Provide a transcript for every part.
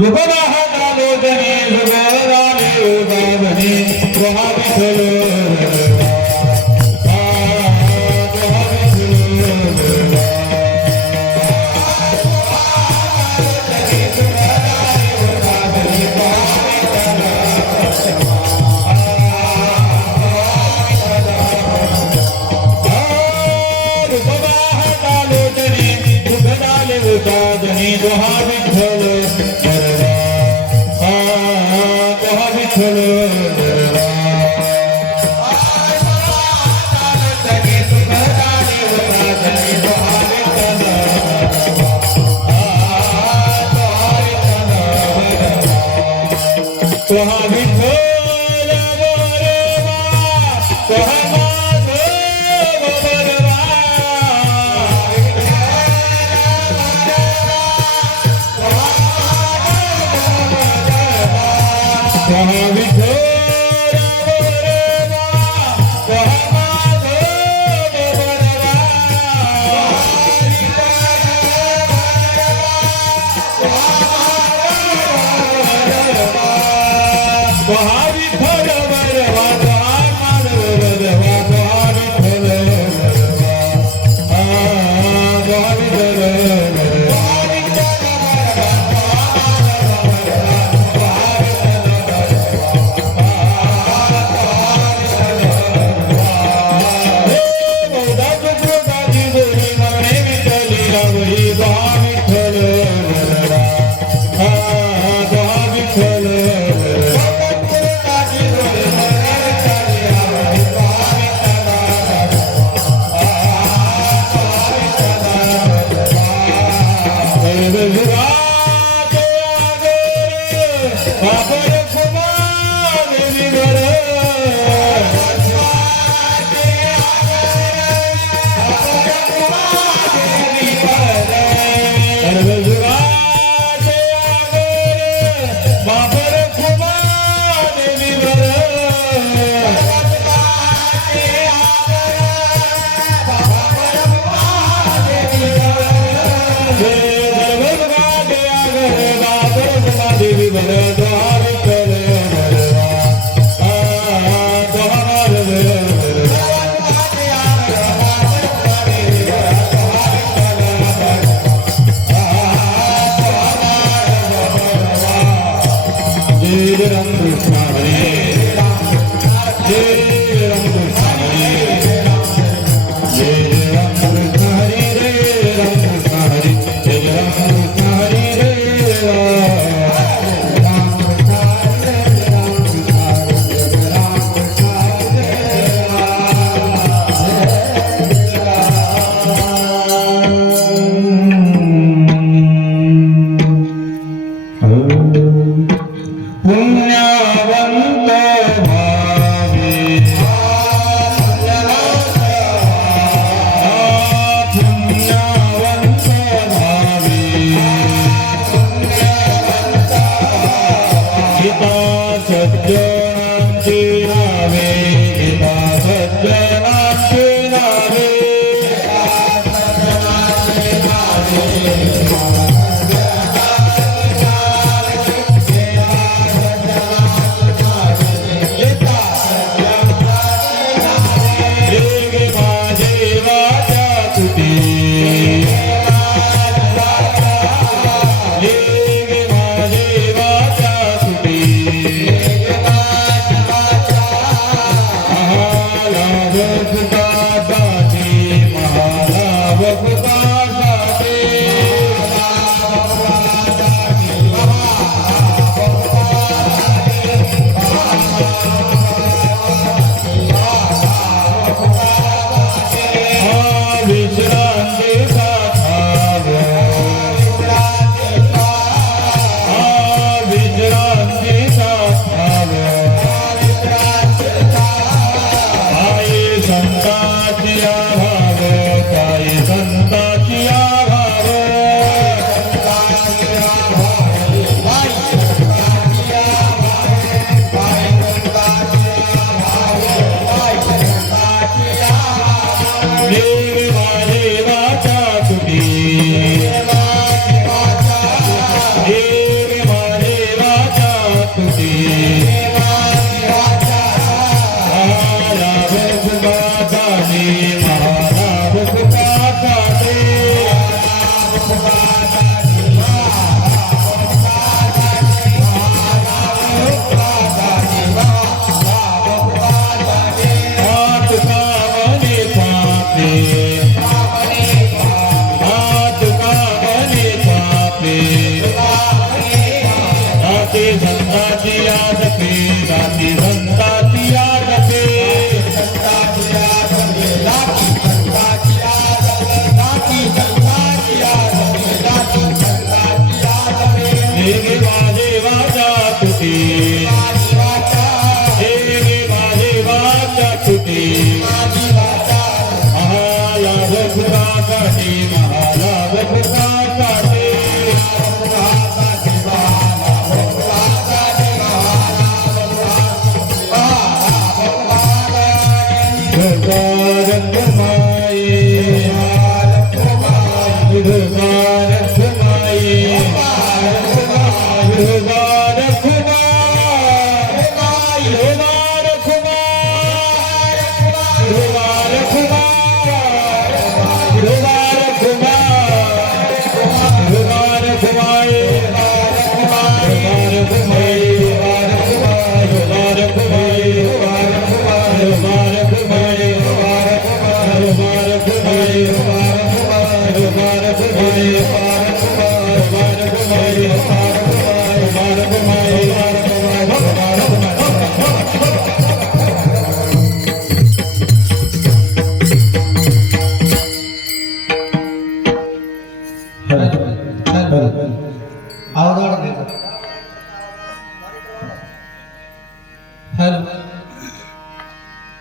रूपदाहकालोचने सुगोदाने रूपावने त्वहा विठ्ठल जनी दोहा विठ्ठल दोहा विठ्ठल दोहा विठ्ठल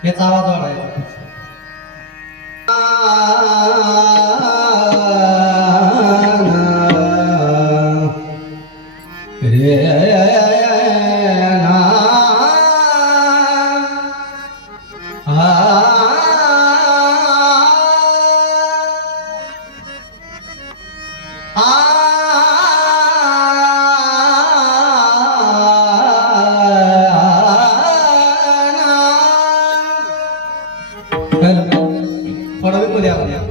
याचा आवाज वाढायचा पडवीमध्ये आपल्या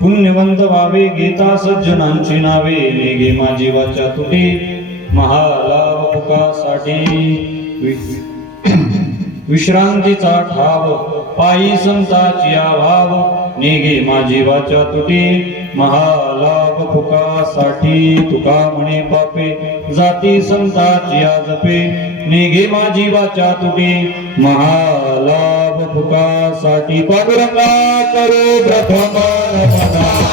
पुण्यवंत व्हावे गीता सज्जनांची नावे नेगे माझी वाचा तुटे महालाभ पुकासाठी विश्रांतीचा ठाव पायी संताची भाव नेगे माझी वाचा तुटे महालाभ फुकासाठी तुका म्हणे पापे जाती संताची जपे नेगे माझी वाचा तुटे महालाभ फुकासाठी पांडुरंगा करो प्रथम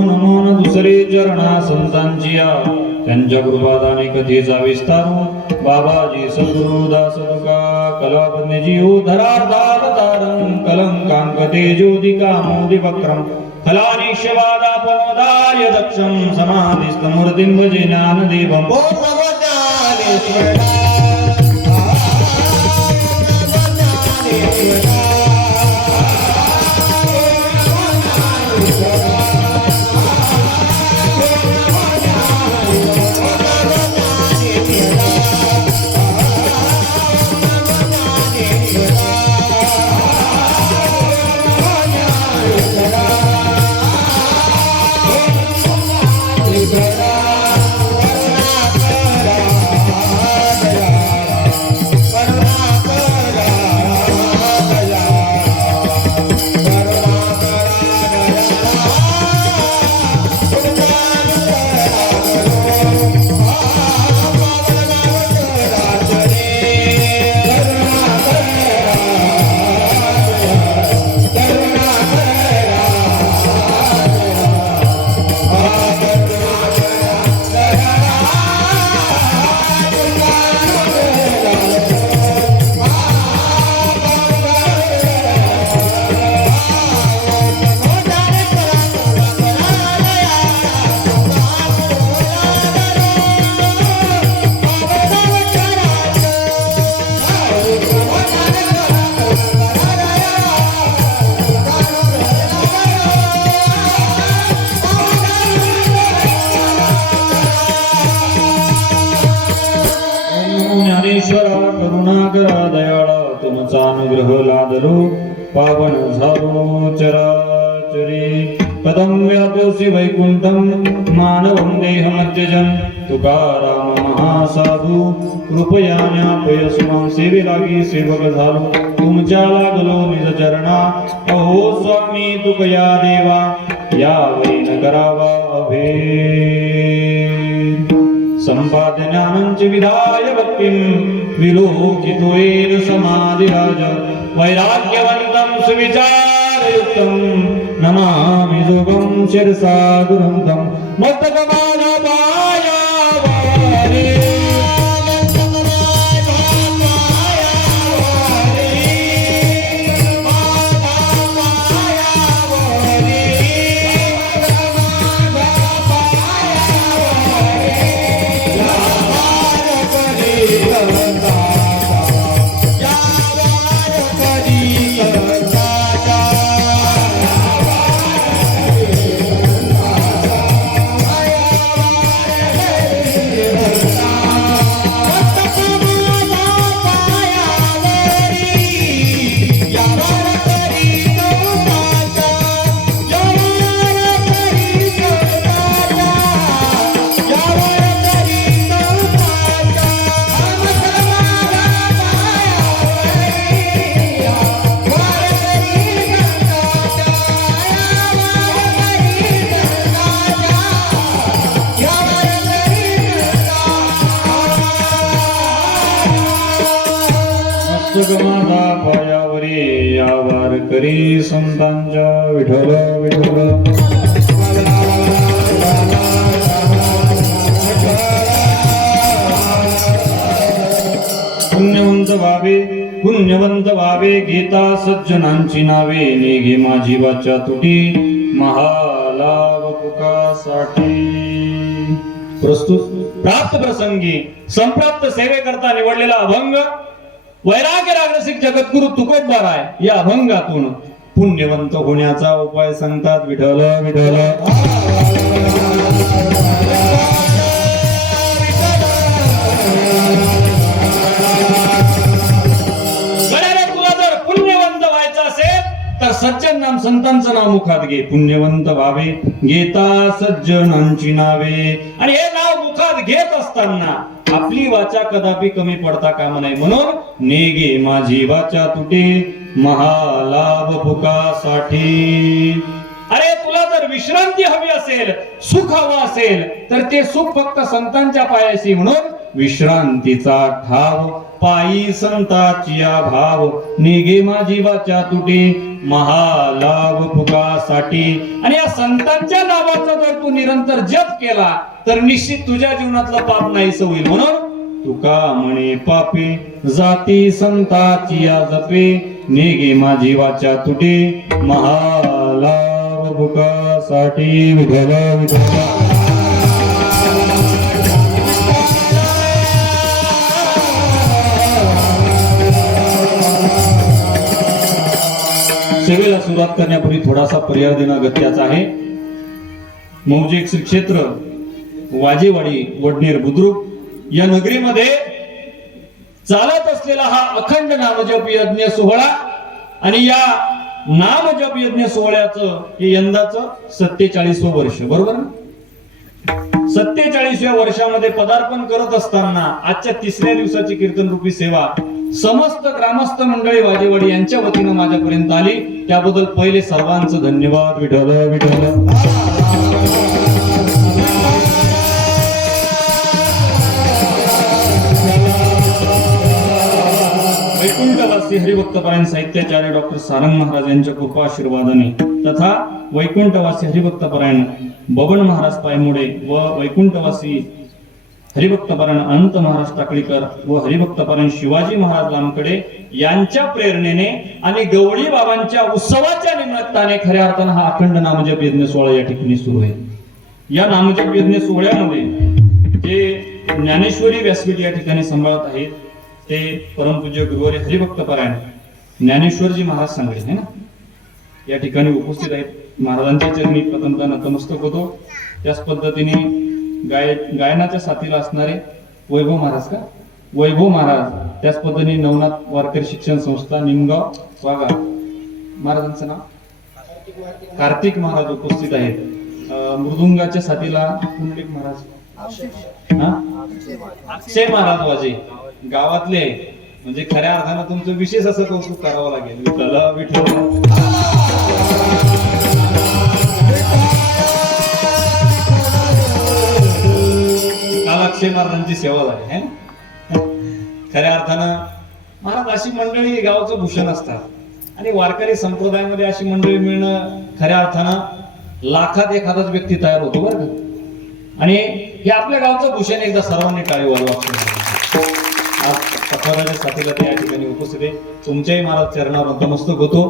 नमना दुसरे चरणा संतांची त्यांच्या कृपादाने कथेचा विस्तारू बाबाजी सद्गुरुदास तुका कलापज्ञजी धरार्धावतारं कलंकांक तेजोदिका मोदी वक्रम फलानिश्यवादापमोदाय दक्षं समाधिस्तमूर्तिं भजे ज्ञानदेवम् ॐ नमो ज्ञानेश्वराय करुणाकरा दयाळा तुमचा अनुग्रह लादलो पावन झालो चराचरे पदं व्यापोसि वैकुंठं मानवं देहमत्यजन तुकाराम महासाधू कृपया ज्ञापय मां सेवे लागी सेवक झालो तुमच्या लागलो निज चरणा अहो स्वामी तुकया देवा या वैन करावा अभेद संपाद्य ज्ञानंच विधाय भक्तिं विलोकितोयेन समाधिराज वैराग्यवन्तं सुविचारयुक्तं नमामि जोगं शिरसा दुरन्तं मस्तकमाना पायावारे माता पायावरी यावार करी संतांच्या विठ्ठल विठ्ठल पुण्य पुण्यवंत व्हावे पुण्यवंत व्हावे गीता सज्जनांची नावे निघे माझी वाचा तुटी महालाभ पुकासाठी. प्रस्तुत प्राप्त प्रसंगी संप्राप्त सेवेकरता निवडलेला अभंग वैराग्य रागरसिक जगद्गुरु तुकोबराय या अभंगातून पुण्यवंत होण्याचा उपाय सांगतात. विठ्ठल विठ्ठल तर सज्जन नाम संतांचं नाव मुखात घे. पुण्यवंत व्हावे गीता सज्जनांची नावे. आणि हे नाव मुखात घेत असताना आपली वाचा कदापि कमी पडता कामा नये म्हणून नेगे माझी वाचा तुटे महालाभ पुकासाठी. अरे तुला जर विश्रांती हवी असेल सुख हवं असेल तर ते सुख फक्त संतांच्या पायाशी म्हणून विश्रांतीचा ठाव पायी संताची भाव निघे माझी वाचा तुटे महालाभ पुकासाठी. आणि या संतांच्या नावाचा जर तू निरंतर जप केला तर निश्चित तुझ्या जीवनातलं पाप नाहीस होईल. म्हणून तुका म्हणे पापे जाती संताची जपे निघे माझी वाचा तुटे महालाभ पुकासाठी. विठ्ठल विठ्ठल सेवेला सुरुवात करण्यापूर्वी थोडासा पर्याय देणं अगत्याचं आहे. मौजे श्री क्षेत्र वाजेवाडी वडनेर बुद्रुक या नगरीमध्ये चालत असलेला हा अखंड नामजप यज्ञ सोहळा आणि या नामजप यज्ञ सोहळ्याचं हे यंदाचं 47वं वर्ष. बरोबर ना? 47व्या वर्षामध्ये पदार्पण करत असताना आजच्या 3ऱ्या दिवसाची कीर्तन रूपी सेवा समस्त ग्रामस्थ मंडळी वाजेवाडी यांच्या वतीनं माझ्यापर्यंत आली. त्याबद्दल पहिले सर्वांचं धन्यवाद. विठ्ठल विठ्ठल वैकुंठवासी हरिभक्तपरायण साहित्याचार्य डॉक्टर सारंग महाराज यांच्या कृपा आशीर्वादाने तथा वैकुंठवासी हरिभक्तपरायण बबन महाराज पायमुडे व वैकुंठवासी हरिभक्तपरायण अनंत महाराज टाकळीकर व हरिभक्तपरायण शिवाजी महाराज लामकडे यांच्या प्रेरणेने आणि गवळी बाबांच्या उत्सवाच्या निमित्ताने खऱ्या अर्थानं हा अखंड नामजप यज्ञ सोहळा या ठिकाणी सुरू आहे. या नामजप यज्ञ सोहळ्यामध्ये जे ज्ञानेश्वरी व्यासपीठ या ठिकाणी सांभाळत आहेत ते परमपूज्य गुरुवारी हरिभक्तपरायण ज्ञानेश्वरजी महाराज सांगळे है ना या ठिकाणी उपस्थित आहेत. महाराजांच्या चरणी प्रथमतः नतमस्तक होतो. त्याच पद्धतीने गायनाच्या साथीला असणारे वैभव महाराज वैभव महाराज, त्याच पद्धतीने नवनाथ वारकरी शिक्षण संस्था निमगाव वागा महाराजांचं नाव कार्तिक महाराज उपस्थित आहेत. मृदुंगाच्या साथीला पुंडलिक महाराज अक्षय महाराज वाजे गावातले म्हणजे खऱ्या अर्थानं तुमचं विशेष असं कौतुक करावं लागेल. विठ्ठल विठ्ठल काल अक्षय महाराजांची सेवा झाली है. खऱ्या अर्थानं महाराज अशी मंडळी गावचं भूषण असतात आणि वारकरी संप्रदायामध्ये अशी मंडळी मिळणं खऱ्या अर्थानं लाखात एखादाच व्यक्ती तयार होतो बरं का. आणि हे आपल्या गावचं भूषण एकदा सर्वांनी टाळी वाजवा. आज सफाराच्या साथीला त्या ठिकाणी उपस्थित आहे. तुमच्याही महाराज चरणावर नतमस्तक होतो.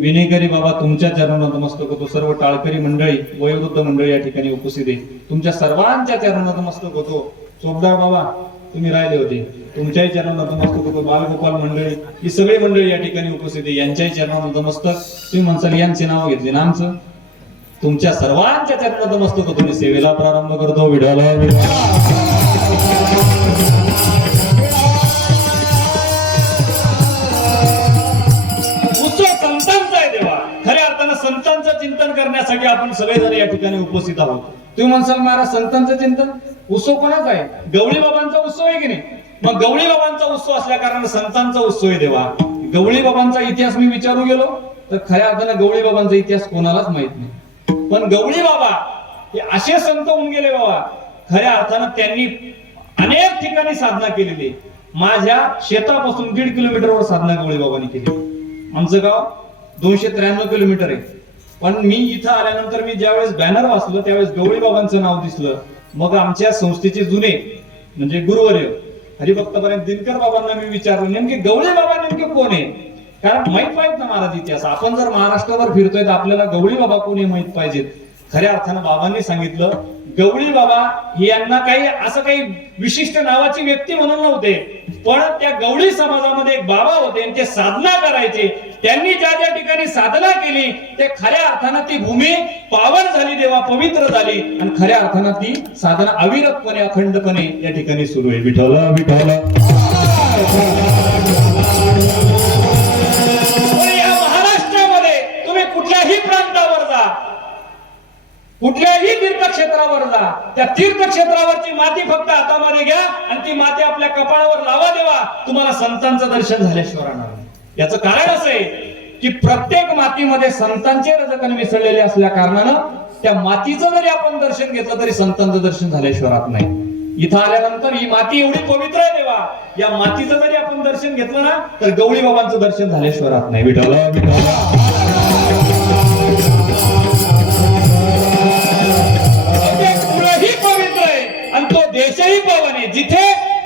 विनेकरी बाबा तुमच्या चरणावर नतमस्तक होतो. सर्व टाळकरी मंडळी वयोवृद्ध मंडळी या ठिकाणी उपस्थित आहे. तुमच्या सर्वांच्या चरणावर नतमस्तक होतो. चोपदार बाबा तुम्ही राहिले होते तुमच्याही चरणावर नतमस्तक होतो. बालगोपाल मंडळी ही सगळी मंडळी या ठिकाणी उपस्थित आहे. यांच्याही चरणावर नतमस्तक. तुम्ही म्हणसाल यांचे नाव घेतले ना आमचं तुमच्या सर्वांच्या चरणावर नतमस्तक होतो. मी सेवेला प्रारंभ करतो. विठ्ठल संतांचं चिंतन करण्यासाठी आपण सगळेजण या ठिकाणी उपस्थित आहोत. तुम्ही म्हणसाल महाराज संतांचं चिंतन उत्सव कोणाचा आहे? गवळी बाबांचा उत्सव आहे की नाही? मग गवळी बाबांचा उत्सव असल्या कारण संतांचा उत्सव आहे. देवा गवळी बाबांचा इतिहास मी विचारू गेलो तर खऱ्या अर्थानं गवळी बाबांचा इतिहास कोणालाच माहित नाही. पण गवळी बाबा हे असे संत होऊन गेले बाबा खऱ्या अर्थानं त्यांनी अनेक ठिकाणी साधना केलेली. माझ्या शेतापासून 1.5 किलोमीटरवर साधना गवळी बाबांनी केली. आमचं गाव 293 किलोमीटर आहे. पण मी इथं आल्यानंतर मी ज्यावेळेस बॅनर वाचलं त्यावेळेस गवळी बाबांचं नाव दिसलं. मग आमच्या संस्थेचे जुने म्हणजे गुरुवर्य हरिभक्तपर्यंत दिनकर बाबांना मी विचारलं नेमके गवळी बाबा नेमके कोण आहे, कारण माहित पाहिजे ना महाराज इतिहास. आपण जर महाराष्ट्रावर फिरतोय तर आपल्याला गवळी बाबा कोणी माहित पाहिजेत. खऱ्या अर्थानं बाबांनी सांगितलं गवळी बाबा हे यांना काही असं काही विशिष्ट नावाची व्यक्ती म्हणून नव्हते, पण त्या गवळी समाजामध्ये एक बाबा होते आणि ते साधना करायचे. त्यांनी ज्या ज्या ठिकाणी साधना केली ते खऱ्या अर्थानं ती भूमी पावन झाली, देवा पवित्र झाली आणि खऱ्या अर्थानं ती साधना अविरतपणे अखंडपणे या ठिकाणी सुरू आहे. विठ्ठल विठ्ठल. या महाराष्ट्रामध्ये तुम्ही कुठल्याही प्रांतावर जा, कुठल्याही तीर्थक्षेत्रावर जा, त्या तीर्थक्षेत्रावरची माती फक्त हातामध्ये घ्या आणि ती माती आपल्या कपाळावर लावा, देवा तुम्हाला संतांचं दर्शन झाल्याशिवाय राहणार नाही. याचं कारण असं आहे की प्रत्येक मातीमध्ये संतांचे रजकण मिसळलेले असल्या कारणानं त्या मातीचं जरी आपण दर्शन घेतलं तरी संतांचं दर्शन झाल्याशिवाय राहत नाही. इथं आल्यानंतर ही माती एवढी पवित्र आहे देवा, या मातीचं जरी आपण दर्शन घेतलं ना तर गवळी बाबांचं दर्शन झाल्याशिवाय राहत नाही. विठ्ठल विठ्ठल. आणि तो देशही पावन आहे जिथे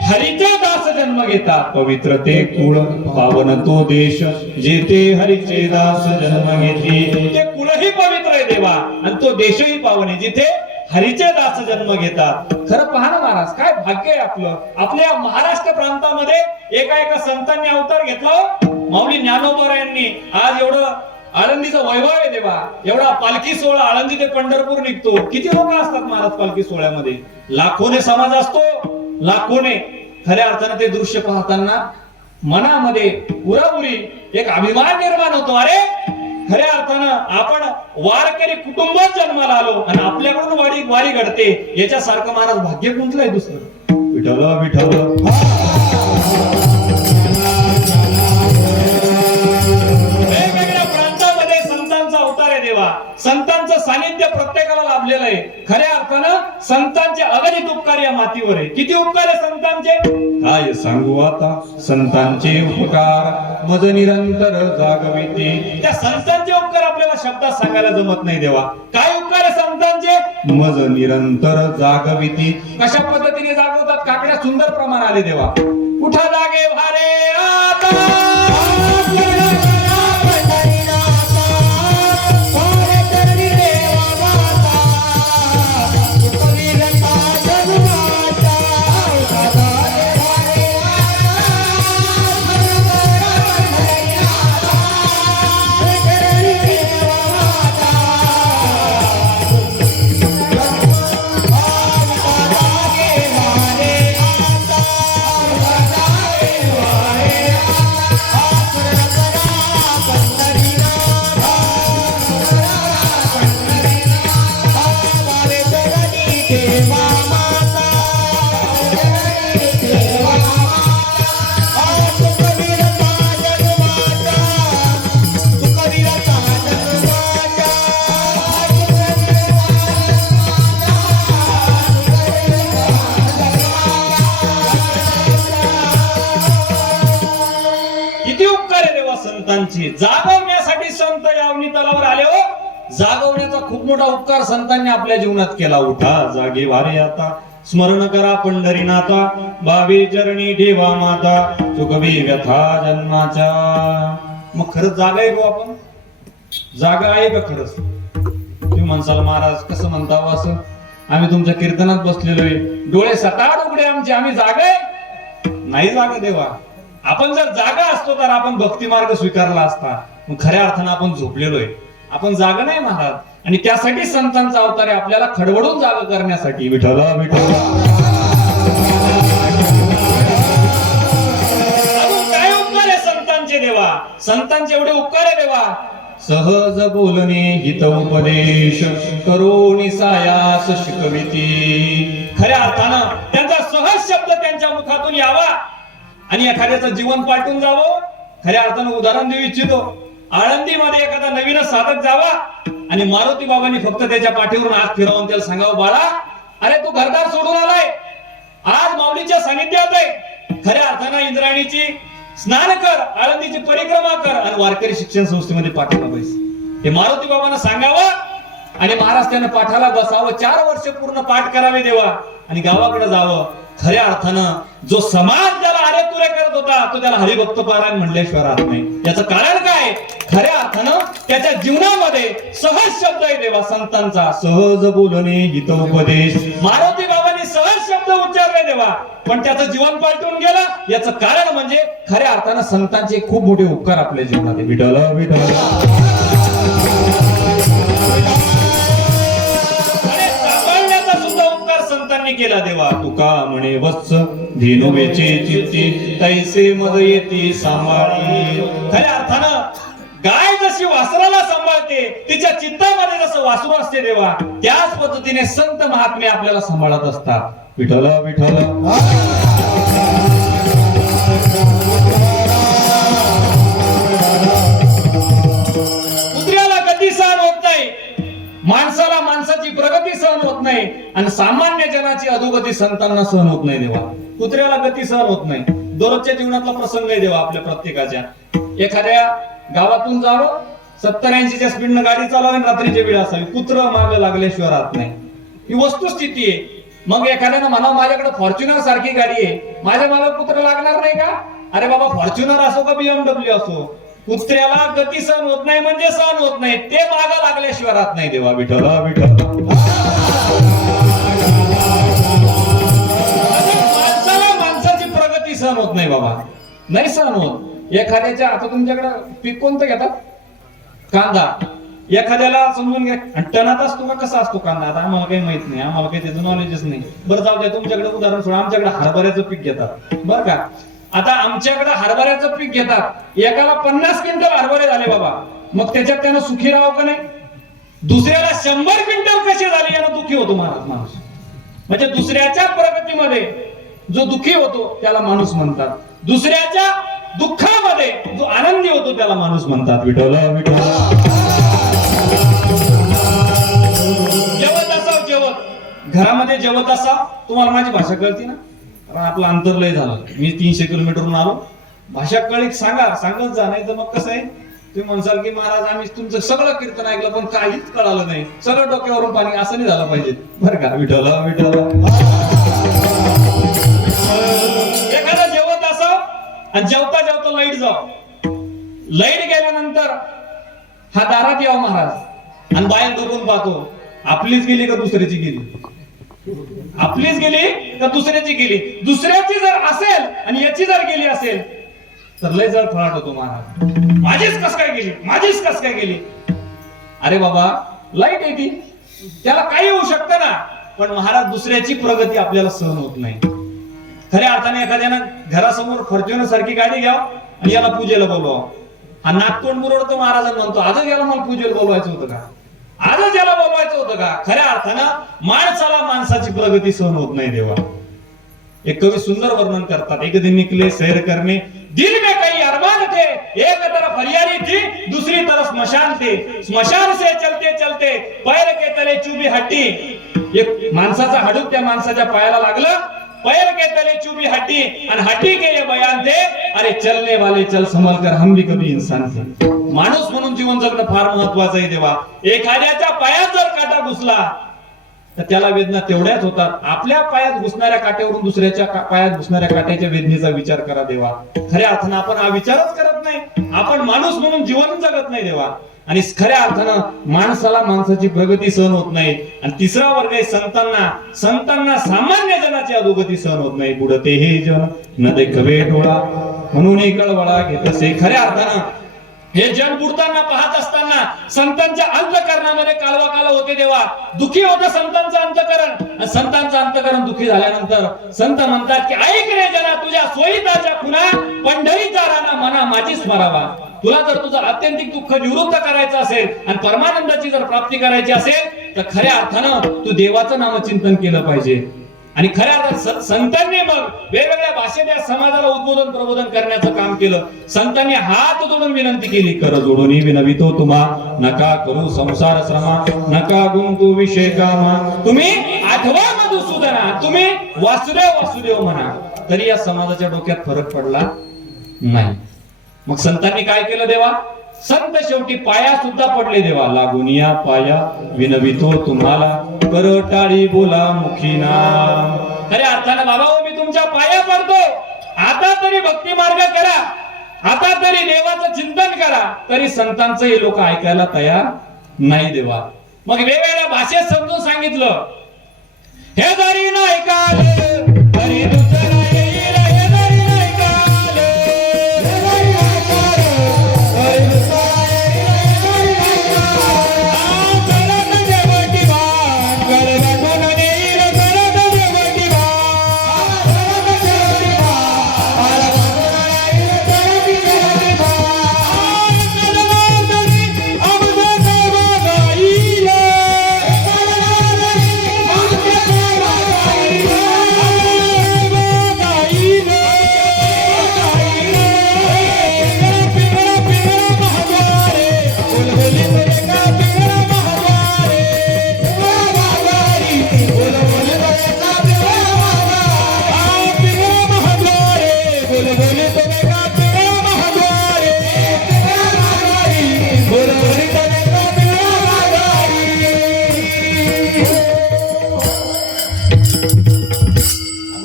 हरीचे दास जन्म घेतात. पवित्र ते कुळ पावन तो देश जेथे हरीचे दास जन्म घेते. ते कुळही पवित्र आहे देवा आणि तो देशही पावन आहे जिथे हरीचे दास जन्म घेतात. खरं पहा ना महाराज, काय भाग्य आहे आपलं. आपल्या महाराष्ट्र प्रांतामध्ये एका संतांनी अवतार घेतला. माऊली ज्ञानोबरायांनी आज एवढं आळंदीचा वैभव आहे देवा, एवढा पालखी सोहळा आळंदी ते पंढरपूर निघतो. किती लोक असतात महाराज पालखी सोहळ्यामध्ये? लाखोने समाज असतो, लाखोने. खऱ्या अर्थानं ते दृश्य पाहताना मनामध्ये उराउरी एक अभिमान निर्माण होतो. अरे खऱ्या अर्थानं आपण वारकरी कुटुंबात जन्माला आलो आणि आपल्याकडून वारी घडते. याच्यासारखं महाराज भाग्य कुठलं आहे दुसरं? विठ्ठल विठ्ठल. संतांचं सानिध्य प्रत्येकाला लाभलेलं आहे. खऱ्या अर्थानं संतांचे अगणित उपकार या मातीवर आहे. किती उपकार आहे संतांचे, काय सांगू आता. संतांचे उपकार मज निरंतर जागविते. त्या संतांचे उपकार आपल्याला शब्दात सांगायला जमत नाही देवा. काय उपकार आहे संतांचे? मज निरंतर जागविते. कशा पद्धतीने जागवतात? काकड्या सुंदर प्रमाण आले देवा. कुठं जागे भारे आता जागवण्यासाठी संत यावनी तलावर आले. हो, जागवण्याचा खूप मोठा उपकार संतांनी आपल्या जीवनात केला. उठा जागे वारे आता, स्मरण करा पंढरीनाथा, बावे चरणी ठेवा माता, चुकवी व्यथा जन्माच्या. मग खरंच जागा आहे गो आपण? जागा आहे का खरंच? तुम्ही म्हणसाल महाराज कसं म्हणताव असं? आम्ही तुमच्या कीर्तनात बसलेलो आहे, डोळे सताड उघडे आमचे, आम्ही जागा आहे? नाही जागा देवा. आपण जर जागा असतो तर आपण भक्ती मार्ग स्वीकारला असता. मग खऱ्या अर्थानं आपण झोपलेलो आहे, आपण जागा नाही महाराज. आणि त्यासाठी संतांचा अवतार आहे, आपल्याला खडबडून जागा करण्यासाठी. विठ्ठल विठ्ठल. काय उपकार आहे संतांचे देवा, संतांचे एवढे उपकार आहे देवा. सहज बोलणे हित उपदेश, करोनी सायास शिकविती. खऱ्या अर्थानं त्यांचा सहज शब्द त्यांच्या मुखातून यावा आणि एखाद्याचं जीवन पालटून जावं. खऱ्या अर्थानं उदाहरण देऊ इच्छितो. आळंदीमध्ये एखादा नवीन साधक जावा आणि मारुती बाबांनी फक्त त्याच्या पाठीवरून हात फिरवून त्याला सांगावं, बाळा अरे तू घरदार सोडून आलाय, आज माऊलीच्या सानिध्यात आहे. खऱ्या अर्थानं इंद्रायणीची स्नान कर, आळंदीची परिक्रमा कर आणि वारकरी शिक्षण संस्थेमध्ये पाठवला पाहिजे. हे मारुती बाबांना सांगावं आणि महाराज त्यानं पाठाला बसावं, 4 वर्ष पूर्ण पाठ करावे देवा आणि गावाकडे जावं. खऱ्या अर्थानं जो समाज त्याला अरे तुरे करत होता तो त्याला हरिभक्त पारायण म्हणल्याशिवाय राहत नाही. याचं कारण काय? खऱ्या अर्थानं त्याच्या जीवनामध्ये सहज शब्द आहे देवा संतांचा, सहज बोलणे हितोपदेश. मारुती बाबांनी सहज शब्द उच्चारले देवा, पण त्याचं जीवन पलटून गेलं. याचं कारण म्हणजे खऱ्या अर्थानं संतांचे खूप मोठे उपकार आपल्या जीवनात आहे. विठ्ठल विठ्ठल. संतांनी केला देवा. तुका म्हणे वत्स धेनु वेचे चित्ती तैसे मद येती सांभाळी. खऱ्या अर्थानं गाय जशी वासराला सांभाळते तिच्या चित्तामध्ये जसं वासरू असते देवा, त्याच पद्धतीने संत महात्मे आपल्याला सांभाळत असतात. विठ्ठल विठ्ठल. कुत्र्याला गती सहन होत नाही, माणसाला माणसाची प्रगती सहन होत नाही आणि सामान्य जनाची अधोगती संतांना सहन होत नाही देवा. कुत्र्याला गती सहन होत नाही. दररोजच्या जीवनातला प्रसंग आहे देवा आपल्या प्रत्येकाच्या. एखाद्या गावातून जावं, 70-80च्या स्पीडनं गाडी चालवावी, रात्रीची वेळ असावी, कुत्र मागे लागल्याशिवाय राहत नाही. ही वस्तुस्थिती आहे. मग एखाद्यानं म्हणा माझ्याकडे फॉर्च्युनर सारखी गाडी आहे, माझ्या मागे कुत्र लागणार नाही का? अरे बाबा, फॉर्च्युनर असो का BMW असो, कुत्र्याला गती सहन होत नाही म्हणजे सहन होत नाही, ते मागा लागल्याशिवाय राहत नाही देवा. विठ्ठल विठ्ठल. माणसाला माणसाची प्रगती सहन होत नाही बाबा, नाही सहन होत. एखाद्याच्या आता तुमच्याकडे पीक कोणतं घेतात? कांदा. एखाद्याला समजून घ्या टनात असतो का कसा असतो कांदा, आता आम्हाला काही माहित नाही, आम्हाला काही त्याचं नॉलेजच नाही. बरं जाऊ द्या, तुमच्याकडे उदाहरण सोडा. आमच्याकडे हरभऱ्याचं पीक घेतात बरं का. आता आमच्याकडे हरभऱ्याचं पीक घेतात, एकाला 50 क्विंटल हरभरे झाले बाबा, मग त्याच्यात त्यानं सुखी राहावं का नाही? दुसऱ्याला 100 क्विंटल कसे झाले यानं दुःखी होतो माणूस. म्हणजे दुसऱ्याच्या प्रगतीमध्ये जो दुःखी होतो त्याला माणूस म्हणतात, दुसऱ्याच्या दुःखामध्ये जो आनंदी होतो त्याला माणूस म्हणतात. विठ्ठल विठ्ठल. जेवत असाव, जेवत घरामध्ये जेवत असाव. तुम्हाला माझी भाषा कळते ना? कारण आपलं अंतर लय झालं, मी 300 किलोमीटरहून आलो. भाषा कळी सांगत जा, नाही तर मग कसं आहे, तुम्ही म्हणसाल की महाराज आम्ही तुमचं सगळं कीर्तन ऐकलं पण काहीच कळालं नाही, सगळं डोक्यावरून पाणी. असं नाही झालं पाहिजे बरं का. विठ्ठल विठ्ठल. एखादा जेवत असाव आणि जेवता जेवता लाईट जाव, लाईट गेल्यानंतर हा दारात यावं महाराज आणि बाहेर डोकून पाहतो, आपलीच गेली का दुसऱ्याची गेली, आपलीच गेली का दुसऱ्याची गेली. दुसऱ्याची जर असेल आणि याची जर गेली असेल तर लय जर फळाट होतो महाराज, माझीच कस काय गेली, माझीच कस काय गेली. अरे बाबा, लाईट येते त्याला काही होऊ शकतं ना, पण महाराज दुसऱ्याची प्रगती आपल्याला सहन होत नाही. खऱ्या अर्थाने एखाद्यानं घरासमोर फॉर्च्युनर सारखी गाडी घ्याव आणि याला पूजेला बोलवावं, हा नागतोंड मुरडतो महाराज म्हणतो आजच याला मला पूजेला बोलवायचं होतं का, आजच याला बोलवायचं होतं का. खऱ्या अर्थानं माणसाला माणसाची प्रगती सहन होत नाही देवा. एक कवी सुंदर वर्णन करतात, एक दिन निकले सैर करने दिल में कई अरमान थे, एक तरफ हरियाली थी दूसरी तरफ स्मशान थे, स्मशान से चलते चलते पैर के तले चुभी हड्डी. एक माणसाचा हाडूक त्या माणसाच्या पायाला लागलं, पैर के तले चुभी हड्डी आणि हड्डी के ये बयान थे, अरे चलने वाले चल संभल कर हम भी कभी इंसान थे. माणूस म्हणून जीवन जगणं फार महत्वाचं आहे देवा. एखाद्याच्या पायात जर काटा घुसला तर त्याला वेदना तेवढ्याच होतात. आपल्या पायात घुसणाऱ्या काट्यावरून दुसऱ्याच्या पायात घुसणाऱ्या काट्याच्या वेदनेचा विचार करा देवा. खऱ्या अर्थानं आपण हा विचारच करत नाही, आपण माणूस म्हणून जीवन जगत नाही देवा. आणि खऱ्या अर्थानं माणसाला माणसाची प्रगती सहन होत नाही. आणि तिसरा वर्ग आहे संतांना सामान्य जनाची अधोगती सहन होत नाही. बुडते हे जन न देखवे डोळा म्हणून कळवळा घेतसे. खऱ्या अर्थानं हे जन बुडताना पाहत असताना संतांच्या अंतःकरणामध्ये कालवा होते देवा. दुखी होतं संतांचं अंतःकरण. संतांचं अंतःकरण दुखी झाल्यानंतर संत म्हणतात की ऐक रे जना तुझ्या सोयीताच्या खुना पंढरीचा राणा मना माझी स्मरावा. तुला जर तुझं आत्यंतिक दुःख निवृत्त करायचं असेल आणि परमानंदाची जर प्राप्ती करायची असेल तर खऱ्या अर्थानं तू देवाचं नामचिंतन केलं पाहिजे. आणि खऱ्या अर्थात संतांनी मग वेगवेगळ्या भाषेत या समाजाला उद्बोधन प्रबोधन करण्याचं काम केलं. संतांनी हात जोडून विनंती केली, कर जोडून विनवितो तुम्हा नका करू संसार श्रमा, नका गुंतू विषय कामा, तुम्ही आठवा मधुसूदना, तुम्ही वासुदेव वासुदेव म्हणा. तरी या समाजाच्या डोक्यात फरक पडला नाही. मग संतांनी काय केलं देवा? संत शेवटी पाया सुद्धा पडले देवा. लागून या पाया विनवितो तुम्हाला, कर टाळी बोला मुखी नाम. खऱ्या अर्थानं बाबा हो, मी तुमच्या पाया पडतो. आता तरी भक्ती मार्ग करा, आता तरी देवाचं चिंतन करा. तरी संतांचं हे लोक ऐकायला तयार नाही देवा. मग वेगवेगळ्या भाषेत समजून सांगितलं. हे जरी नाही काल तरी दुसरा येईल, हे जरी नाही काल, हे जरी नाही काल, तरी दुसरा येईल, हे जरी नाही काल. चलत देवटी भान, गळवटून नेईल, चलत देवटी भान, चलत देवटी भान, गळवटून नेईल, चलत देवटी भान. चलवादरी अमृत सेवा गाईल,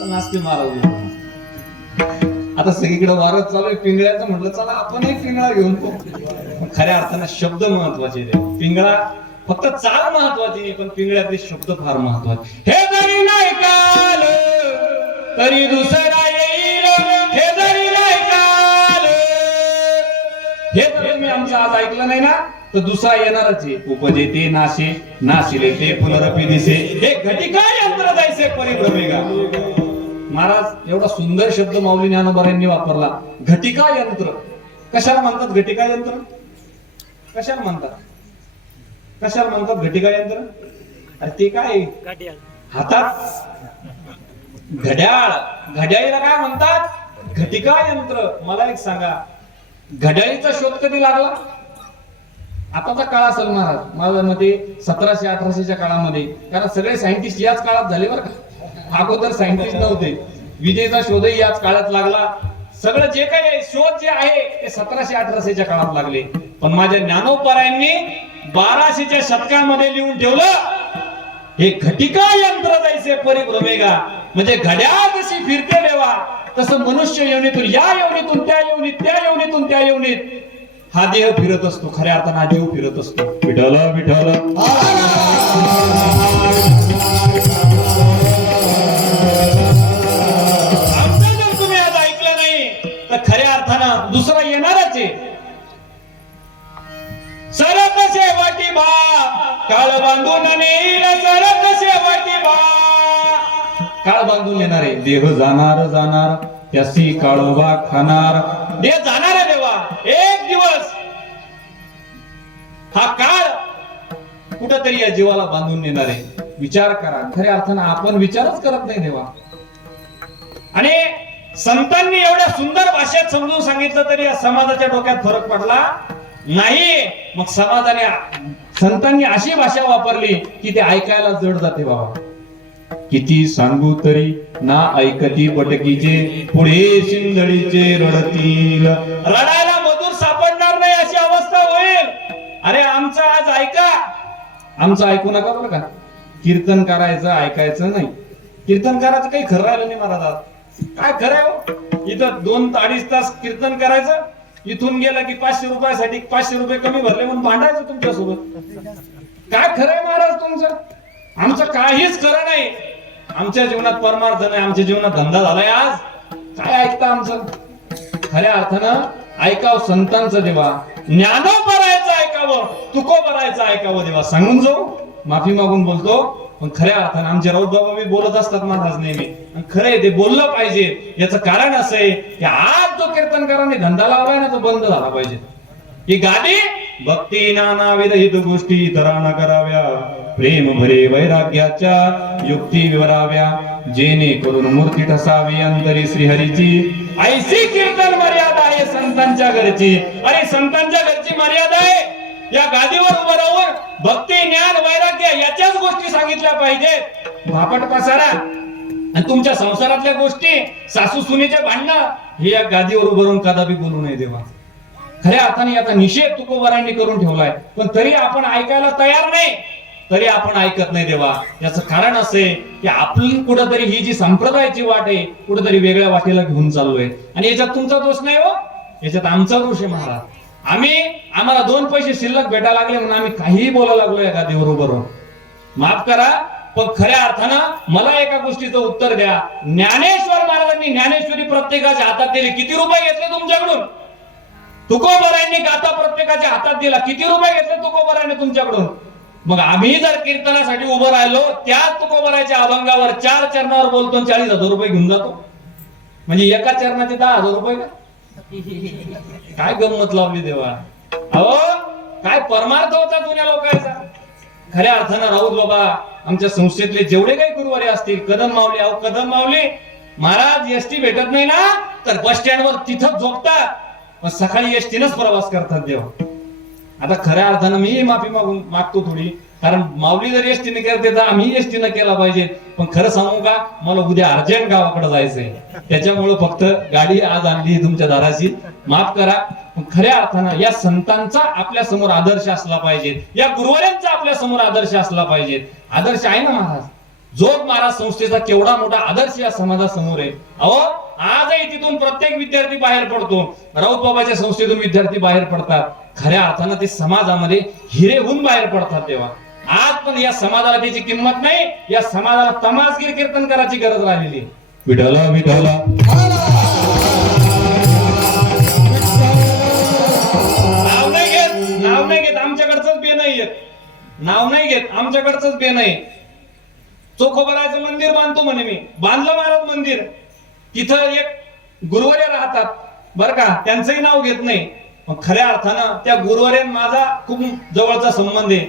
नाचते महाराज. आता सगळीकडे वारच चालू आहे पिंगळ्याचं, म्हटलं चला आपण एक पिंगळा घेऊन पाहू. खऱ्या अर्थानं शब्द महत्वाचे आहेत. पिंगळा फक्त चाल महत्वाची नाही, पण पिंगळ्यातले शब्द फार महत्वाचे. हे जरी नाही काल तरी दुसरा येईल, हे जरी नाही काल, हे जरी मी आमचं आज ऐकलं नाही ना, तर दुसरा येणारच आहे. उपजे ते नाशे, नाशिले ते पुनरपी दिसे, हे घटिका यंत्र जायचे परिभ्रमेगा. महाराज एवढा सुंदर शब्द माऊली ज्ञानोबांनी वापरला, घटिका यंत्र. कशाला म्हणतात घटिका यंत्र? कशाला म्हणतात, कशाला म्हणतात घटिका यंत्र? अरे ते काय हातात घड्याळ, घड्याळीला काय म्हणतात? घटिका यंत्र. मला एक सांगा, घड्याळीचा शोध कधी लागला? आताचा काळ असेल महाराज, माझ्या मते 1700-1800च्या काळामध्ये. कारण सगळे सायंटिस्ट याच काळात झाले बरं का. अगोदर सायंटिस्ट नव्हते. विजेचा शोधही याच काळात लागला. सगळं जे काही शोध जे आहे ते 1700-1800च्या काळात लागले. पण माझ्या ज्ञानोबांनी 1200च्या शतकामध्ये लिहून ठेवलं, हे घटिका यंत्र जायचे परिभ्रमेगा. म्हणजे घड्याळ जशी फिरते देवा, तसं मनुष्य योनीतून या योनीतून त्या योनीत, त्या योनीतून त्या योनीत हा देह फिरत असतो. खऱ्या अर्थानं हा जीव फिरत असतो. विठ्ठल विठ्ठल दुसरा येणारच आहे. सरत शेवटी बा काळ बांधून नेईल, सरत शेवटी बा काळ बांधून येणार आहे. देह जाणार जाणार त्यासी काळोबा खाणार. देह जाणार आहे देवा, एक दिवस हा काळ कुठंतरी या जीवाला बांधून नेणार आहे. विचार करा. खऱ्या अर्थानं आपण विचारच करत नाही देवा. आणि संतांनी एवढ्या सुंदर भाषेत समजून सांगितलं तरी या समाजाच्या डोक्यात फरक पडला नाही. मग समाजाने, संतांनी अशी भाषा वापरली की ते ऐकायला जड जाते बाबा. किती सांगू तरी ना ऐकती पटकीचे, पुढे शिंदळीचे रडतील. रडायला मधुर सापडणार नाही अशी अवस्था होईल. अरे आमचं आज ऐका, आमचं ऐकू नका बरं का. कीर्तन करायचं ऐकायचं नाही. कीर्तन करायचं काही खरं राहिलं नाही महाराज. काय खरं हो, इथं 2-2.5 तास कीर्तन करायचं, इथून गेला की 500 रुपयासाठी 500 रुपये कमी भरले म्हणून भांडायचं तुमच्यासोबत. काय खरंय महाराज तुमचं? आमचं काहीच खरं नाही. आमच्या जीवनात परमार्थ नाही, आमच्या जीवनात धंदा झालाय आज. काय ऐकता आमचं? खऱ्या अर्थानं ऐकावं संतांचं देवा. ज्ञानोबरायचं ऐकावं, तुकोबरायचं ऐकावं देवा. सांगून जाऊ, माफी मागून बोलतो, पण खऱ्या अर्थानं आमचे राऊत बाबा बी बोलत असतात महाराज नेहमी. खरंय, ते बोललं पाहिजे. याचं कारण असं आहे की आज जो कीर्तनकारांनी धंदा लावलाय ना, तो बंद झाला पाहिजे. ही गादी भक्ती नानाविध हित गोष्टी इतरांना कराव्या, प्रेम भरे वैराग्याच्या युक्ती विवराव्या, जेणे करून मूर्ती ठसावी अंतरी श्रीहरीची. ऐशी कीर्तन मर्यादा आहे संतांच्या घरची. आणि संतांच्या घरची मर्यादा आहे या गादीवर उभं राहून भक्ती, ज्ञान, वैराग्य याच्याच गोष्टी सांगितल्या पाहिजेत. भापट पसारा आणि तुमच्या संसारातल्या गोष्टी, सासू सुनेच्या भांडणं, हे या गादीवर उभं राहून कदापि बोलू नये देवा. खऱ्या अर्थाने याचा निषेध तुकोबारांनी करून ठेवलाय, पण तरी आपण ऐकायला तयार नाही. तरी आपण ऐकत नाही देवा. याचं कारण असे की आपण कुठंतरी ही जी संप्रदायाची वाट आहे कुठंतरी वेगळ्या वाटेला घेऊन चाललोय. आणि याच्यात तुमचा दोष नाही हो, याच्यात आमचा दोष आहे महाराज. आम्हाला 2 पैसे शिल्लक भेटायला लागले म्हणून आम्ही काहीही बोलायला लागलोय का देवर उभं. माफ करा, पण खऱ्या अर्थानं मला एका गोष्टीचं उत्तर द्या. ज्ञानेश्वर महाराजांनी ज्ञानेश्वरी प्रत्येकाच्या हातात दिली, किती रुपये घेतले तुमच्याकडून? तुकोबारायांनी गाथा प्रत्येकाच्या हातात दिला, किती रुपये घेतले तुकोबारायांनी तुमच्याकडून? मग आम्ही जर कीर्तनासाठी उभं राहिलो, त्याच तुकोबाराच्या अभंगावर 4 चरणावर बोलतो 40,000 रुपये घेऊन जातो. म्हणजे एका चरणाचे 10,000 रुपये का? काय गंमत लावली देवा. अहो काय परमार्थ होता जुन्या लोकांचा. खऱ्या अर्थानं राऊत बाबा आमच्या संस्थेतले जेवढे काही गुरुवारे असतील, कदम माऊली, अहो कदम माऊली महाराज एसटी भेटत नाही ना तर बस स्टँडवर तिथं झोपतात, पण सकाळी एसटीनच प्रवास करतात देवा. आता खऱ्या अर्थानं मी माफी मागतो थोडी, कारण माऊली जर एसटीने करते तर आम्ही एसटीने केला पाहिजे. पण खरं सांगू का, मला उद्या अर्जंट गावाकडे जायचंय, त्याच्यामुळे फक्त गाडी आज आणली तुमच्या दाराशी. माफ करा, पण खऱ्या अर्थानं या संतांचा आपल्या समोर आदर्श असला पाहिजे, या गुरुवाऱ्यांचा आपल्या समोर आदर्श असला पाहिजे. आदर्श आहे ना महाराज. जोग महाराज संस्थेचा केवढा मोठा आदर्श या समाजासमोर आहे. अहो आजही तिथून प्रत्येक विद्यार्थी बाहेर पडतो, राऊत बाबाच्या संस्थेतून विद्यार्थी बाहेर पडतात. खऱ्या अर्थानं ते समाजामध्ये हिरे होऊन बाहेर पडतात तेव्हा. आज पण या समाजाला त्याची किंमत नाही, या समाजाला तमासगीर कीर्तन करायची गरज राहिलेली. विठ्ठल विठ्ठल नाव नाही घेत आमच्याकडचंच बे नाही येत, नाव नाही घेत आमच्याकडचंच बे नाही. चोखोबराचं मंदिर बांधतो म्हणे मी, बांधलं महाराज मंदिर. तिथं एक गुरुवारे राहतात बरं का, त्यांचंही नाव घेत नाही. पण खऱ्या अर्थानं त्या गुरुवाऱ्यान माझा खूप जवळचा संबंध आहे.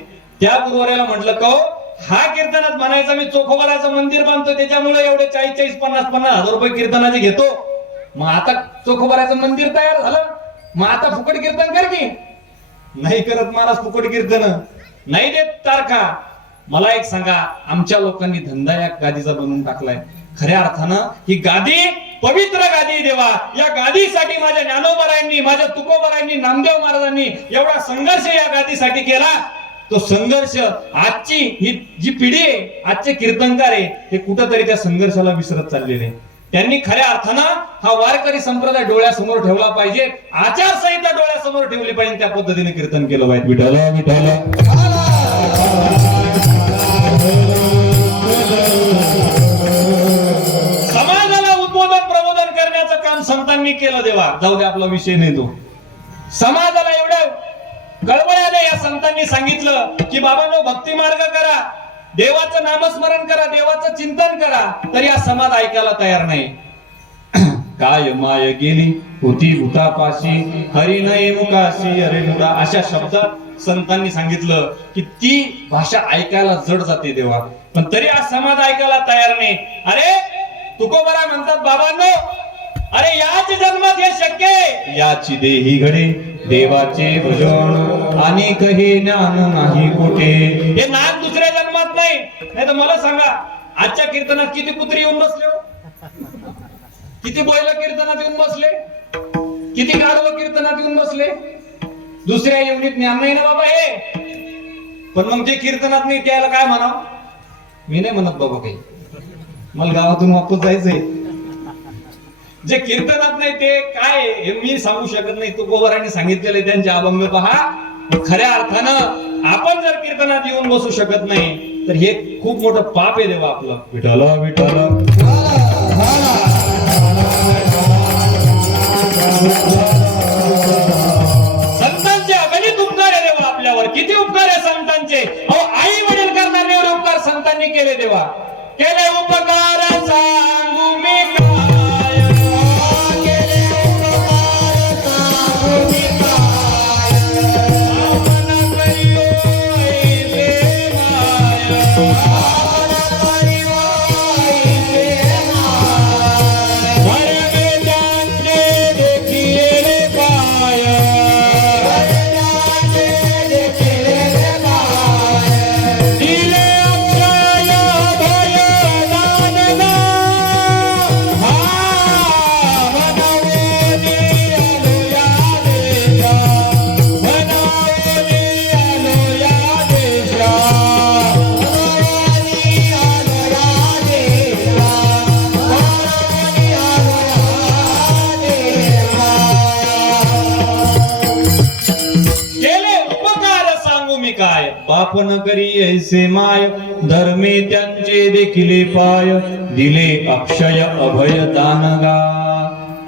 त्या गुरुवाऱ्याला म्हटलं का हा कीर्तनात म्हणायचा मी चोखोबराचं मंदिर बांधतो, त्याच्यामुळे एवढे 40-50 हजार रुपये कीर्तनाचे घेतो. मग आता चोखोबराचं मंदिर तयार झालं, मग आता फुकट कीर्तन कर की. नाही करत महाराज फुकट कीर्तन, नाही देत तारखा. मला एक सांगा, आमच्या लोकांनी धंदा या गादीचा बनवून टाकलाय. खऱ्या अर्थानं ही गादी पवित्र गादी देवा. या गादीसाठी माझ्या ज्ञानोबारायांनी, माझ्या तुकोबारायांनी, नामदेव महाराजांनी एवढा संघर्ष या गादीसाठी केला. तो संघर्ष आजची ही जी पिढी आहे, आजचे कीर्तनकार आहे, हे कुठंतरी त्या संघर्षाला विसरत चाललेले. त्यांनी खऱ्या अर्थानं हा वारकरी संप्रदाय डोळ्यासमोर ठेवला पाहिजे, आचारसंहिता डोळ्यासमोर ठेवली पाहिजे, त्या पद्धतीने कीर्तन केलं पाहिजे. विठ्ठल विठ्ठल समाजाला उद्बोधन प्रबोधन करण्याचं काम संतांनी केलं देवा. जाऊ दे, आपला विषय नाही तो. समाजाला एवढं गडबड्याने या संतांनी सांगितलं की बाबांनो भक्ती मार्ग करा, देवाचं नामस्मरण करा, देवाचं चिंतन करा, तरी हा समाज ऐकायला तयार नाही. काय माय गेली होती भूतापाशी, हरी नाही मुकाशी अरे मुडा, अशा शब्दात संतांनी सांगितलं की ती भाषा ऐकायला जड जाते देवा. पण तरी आज समाज ऐकायला तयार नाही. अरे तुकोबरा म्हणतात बाबांनो, अरे याच जन्मात हे शक्य आहे, याची देही घडे देवाचे भजन आणि कही ज्ञान नाही कुठे. हे ज्ञान दुसऱ्या जन्मात नाही. नाही तर मला सांगा, आजच्या कीर्तनात किती कुत्री येऊन बसले हो, किती बैल कीर्तनात येऊन बसले, किती गाढव कीर्तनात येऊन बसले. दुसऱ्या येऊन ज्ञान नाही ना बाबा हे. पण मग जे कीर्तनात नाही त्याला काय म्हणावं? मी नाही म्हणत बाबा काही, मला गावातून वापस जायचंय. जे कीर्तनात नाही ते काय हे मी सांगू शकत नाही. तुकोबारांनी सांगितलेले त्यांचे अभंग पहा. खऱ्या अर्थानं आपण जर कीर्तनात येऊन बसू शकत नाही तर हे खूप मोठं पाप आहे देवा आपलं. विठ्ठल विठ्ठल संतांचे अगणित उपकार आहे देवा आपल्यावर. किती उपकार आहे संतांचे. अहो आई वडील करणारे एवढे उपकार संतांनी केले देवा. केले उपकार सांगू मी काय, केले उपकार सांगू मी काय, आमन करियो ऐसे माया, आमन करियो ऐसे माया, मर में जाने देखिए रे बाप न करी ऐसे माय, धर्मे त्यांचे देखिले पाय, दिले अक्षय अभय दानगा.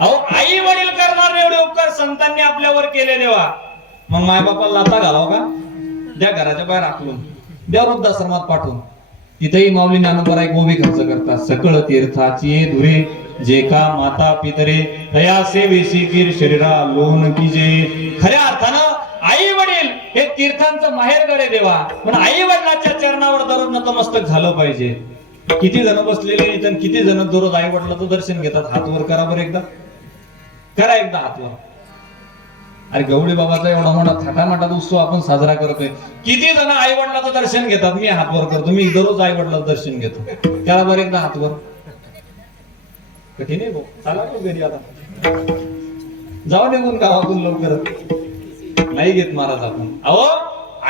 अहो आई वडील करणार एवढे उपकार संतांनी आपल्यावर केले देवा. मग माय बापाला लाता घालाव का? द्या घराच्या बाहेर आखलून, द्या वृद्धाश्रमात पाठवून. तिथेही माऊली ज्ञानोबा एक गोबी खर्च करतात. सकळ तीर्थाची धुरे, जे का माता पितरे, तया सेवेसी कीर शरीरा लोन कीजे. खऱ्या अर्थानं आई वडील हे तीर्थांचं माहेरघर आहे देवा. पण आई वडिलांच्या चरणावर दररोज नतमस्तक झालं पाहिजे. किती जण बसलेले इथं, किती जण दररोज आई वडिलाचं दर्शन घेतात. हातवर करा बरं एकदा, करा एकदा हातवर. अरे गवळी बाबाचा एवढा मोठा थाटामाटात उत्सव आपण साजरा करतोय. किती जण आई वडिलाचं दर्शन घेतात. मी हातवर करतो, मी दररोज आई वडिलाचं दर्शन घेतो. त्याला बरं एकदा हातवर. कठीण आहे भाऊ. चला घरी आता, जाऊ निघून गावातून लवकर. नाही घेत महाराज आपण. अहो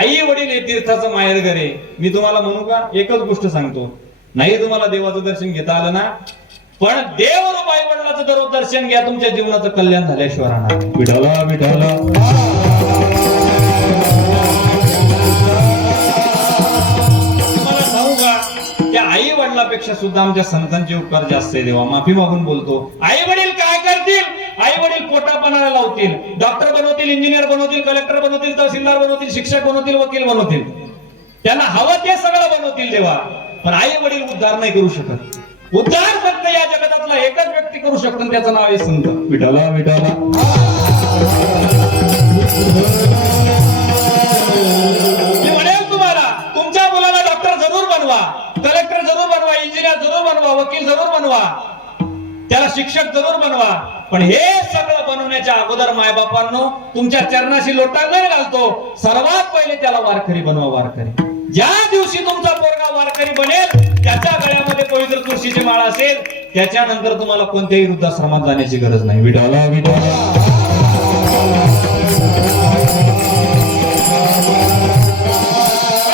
आई वडील हे तीर्थाचं माहेरघर आहे. मी तुम्हाला म्हणू का, एकच गोष्ट सांगतो. नाही तुम्हाला देवाचं दर्शन घेता आलं ना, पण देवरूप आई वडिलाचं दररोज दर्शन घ्या. तुमच्या जीवनाचं कल्याण झाल्याशिवाय राहणार. विठाला विठाला. तुम्हाला सांगू का, त्या आई वडिलापेक्षा सुद्धा आमच्या संतांचे उपकार जास्त आहे देवा. माफी मागून बोलतो. आई वडील काय करतील? आई वडील पोटापाण्याला लावतील. डॉक्टर बनवतील, इंजिनियर बनवतील, कलेक्टर बनवतील, तहसीलदार बनवतील, शिक्षक बनवतील, वकील बनवतील. त्यांना हवं ते सगळं बनवतील देवा. पण आई वडील उद्धार नाही करू शकत. उद्धार फक्त या जगतातला एकच व्यक्ती करू शकतो, त्याचं नाव आहे संत. विठाला विठाला. मी म्हणेल तुम्हाला, तुमच्या मुलाला डॉक्टर जरूर बनवा, कलेक्टर जरूर बनवा, इंजिनियर जरूर बनवा, वकील जरूर बनवा, त्याला शिक्षक जरूर बनवा. पण हे सगळं बनवण्याच्या अगोदर मायबापांनो तुमच्या चरणाशी लोटांगण घालतो. सर्वात पहिले त्याला वारकरी बनवा. वारकरी ज्या दिवशी तुमचा पोरगा वारकरी बनेल, त्याच्या गळ्यामध्ये पवित्र तुळशीची माळ असेल, त्याच्यानंतर तुम्हाला कोणत्याही वृद्धाश्रमात जाण्याची गरज नाही. विठाला विठाला.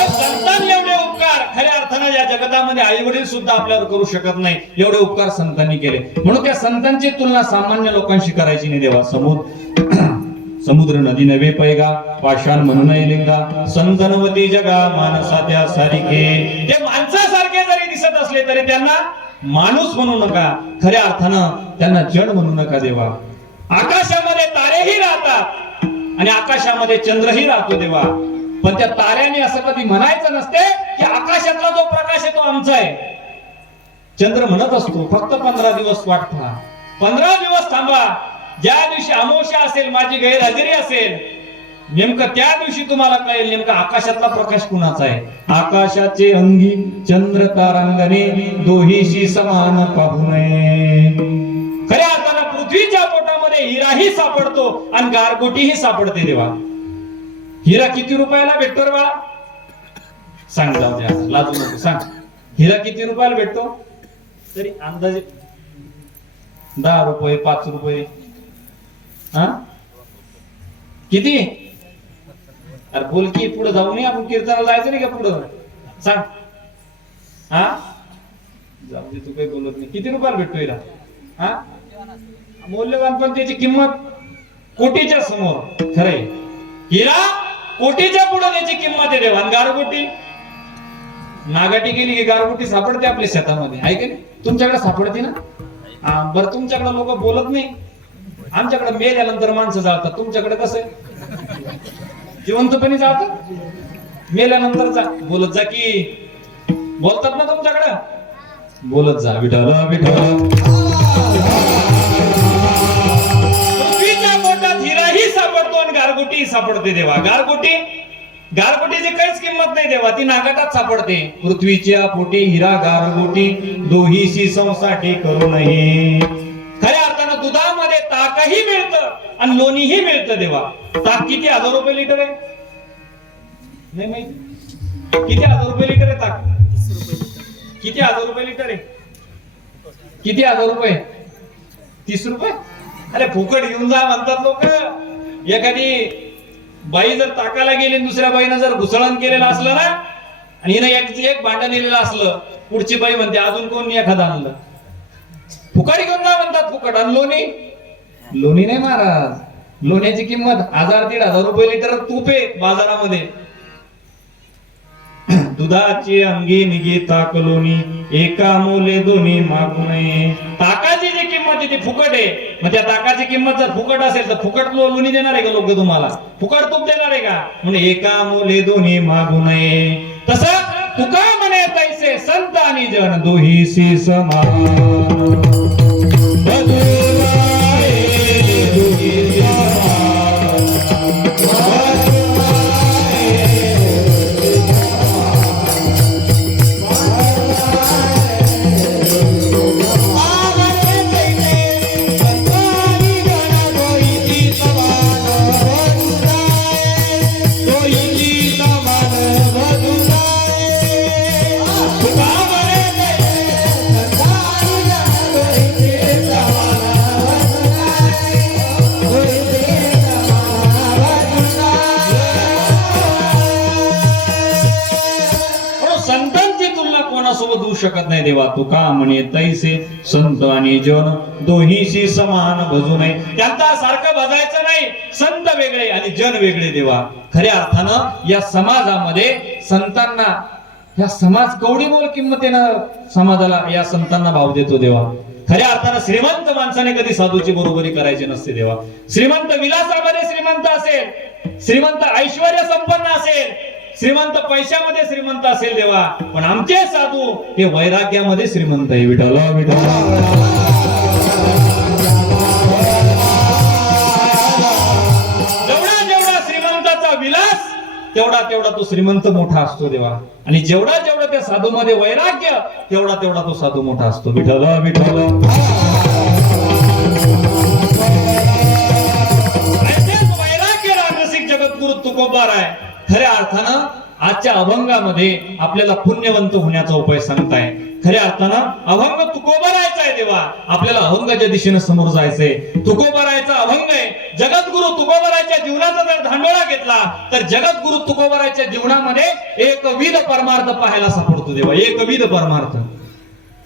संतांनी एवढे उपकार खऱ्या अर्थानं या जगतामध्ये आई वडील सुद्धा आपल्यावर करू शकत नाही. एवढे उपकार संतांनी केले. म्हणून त्या संतांची तुलना सामान्य लोकांशी करायची नाही देवा. समुद्र नदी नवे पैगा, पाषाण म्हणून लिंगा, संतनवती जगा मानसा त्या सारिके. ते माणसासारखे जरी दिसत असले तरी त्यांना माणूस म्हणू नका. खऱ्या अर्थानं त्यांना जड म्हणू नका देवा. आकाशामध्ये तारेही राहतात आणि आकाशामध्ये चंद्रही राहतो देवा. पण त्या ताऱ्याने असं कधी म्हणायचं नसते की आकाशातला जो प्रकाश आहे तो आमचा आहे. चंद्र म्हणत असतो फक्त 15 दिवस वाट पहा, 15 दिवस थांबा. ज्या दिवशी अमावस्या असेल, माझी गैरहजेरी असेल, नेमकं त्या दिवशी तुम्हाला कळेल नेमका आकाशातला प्रकाश कुणाचा आहे. आकाशाचे अंगी चंद्र तारांगणे, दोहीशी समान पाहू नये. खऱ्या अर्थानं पृथ्वीच्या पोटामध्ये हिराही सापडतो आणि गारगोटीही सापडते देवा. हिरा किती रुपयाला भेटतो रे बाळा? सांग, जाऊ द्या, लाजू नको, सांग. हिरा किती रुपयाला भेटतो? तरी अंदाजे 10 रुपये, 5 रुपये. हा किती? अरे बोल की, पुढे जाऊ नये आपण. कीर्तनाला जायचं नाही का पुढं? सांग. हा जाऊ दे, तू काही बोलत नाही. किती रुपयाला भेटतो हिरा? हा मौल्यवान, पण त्याची किंमत कोटीच्या समोर. खरंय, हिरा कोटीच्या पुढे त्याची किंमत आहे देवा. गारगोटी, नागाटी गेली की गारगोटी सापडते आपल्या शेतामध्ये, आहे की नाही? तुमच्याकडे सापडते ना? बरं, तुमच्याकडे लोक बोलत नाही. आमच्याकडे मेल्यानंतर माणसं जाळतात. तुमच्याकडे कसं आहे? जिवंतपणी जाळतात, मेल्यानंतर जा. बोलत जा की, बोलतात ना तुमच्याकडे? बोलत जा. विठाला विठाला. पृथ्वीच्या पोटात हिराही सापडतो आणि गारगोटी सापडते देवा. गारगोटीची काहीच किंमत नाही देवा, ती नागाटात सापडते. पृथ्वीच्या पोटी हिरा गारगोटी, दोहीशी संसाठी करू नये. खऱ्या अर्थानं दुधामध्ये ताकही मिळतं आणि लोणीही मिळतं देवा. ताक किती 1000 रुपये लिटर आहे? नाही माहिती. किती 1000 रुपये लिटर आहे ताक? किती 1000 रुपये लिटर आहे? किती 1000 रुपये? 30 रुपये. अरे फुकट घेऊन जा म्हणतात लोक. एखादी बाई जर ताकाला गेली, दुसऱ्या बाईनं जर घुसळण केलेलं असलं ना, आणि हिनं एक भांडं नेलेलं असलं, पुढची बाई म्हणते अजून कोण एखादं आणलं. फुकट घेऊन जा म्हणतात. फुकट. आणि लोणी नाही महाराज. लोण्याची किंमत 1000-1500 रुपये लिटर तूप आहे बाजारामध्ये. दुधाची अंगी निगी ताकलोनी एका मोले दोन्ही मागू नये. ताकाची जी किंमत आहे ती फुकट आहे. मग त्या ताकाची किंमत जर फुकट असेल तर फुकट लोणी देणार आहे का लोक तुम्हाला? फुकट तूप देणार आहे का? म्हणून एका मोले दोन्ही मागू नये. तसं तुका म्हणे तैसे संत आणि जन दोहीसी समान बदुराये दोहीसी संतांची तुलना कोणासोबत होऊ शकत नाही देवा. तुका म्हणे तैसे संत आणि जन दोहीसी समान भजू नये. त्यांचा सारखं भजायचं नाही. संत वेगळे आणि जन वेगळे देवा. खऱ्या अर्थानं या समाजामध्ये संतांना या समाज कवडी मोल किंमतीनं समाजाला या संतांना भाव देतो देवा. खऱ्या अर्थानं श्रीमंत माणसाने कधी साधूची बरोबरी करायची नसते देवा. श्रीमंत विलासामध्ये श्रीमंत असेल, श्रीमंत ऐश्वर्य संपन्न असेल, श्रीमंत पैशामध्ये श्रीमंत असेल देवा, पण आमचे साधू हे वैराग्यामध्ये श्रीमंत आहे. विठ्ठला विठ्ठला. जेवढा जेवढा श्रीमंताचा विलास तेवढा तेवढा तो श्रीमंत मोठा असतो देवा. आणि जेवढा जेवढा त्या साधू मध्ये वैराग्य तेवढा तेवढा तो साधू मोठा असतो. विठ्ठला विठ्ठला. वैराग्य राजसिक जगद्गुरु तुकोबार आहे. खऱ्या अर्थानं आजच्या अभंगामध्ये आपल्याला पुण्यवंत होण्याचा उपाय सांगताय. खऱ्या अर्थानं अभंग तुकोबारायचा आहे देवा. आपल्याला अभंगाच्या दिशेने समोर जायचंय. तुकोबारायचा अभंग आहे. जगद्गुरु तुकोबारायच्या जीवनाचा जर धांडोळा घेतला तर जगद्गुरु तुकोबारायच्या जीवनामध्ये एकविध परमार्थ पाहायला सापडतो देवा. एकविध परमार्थ.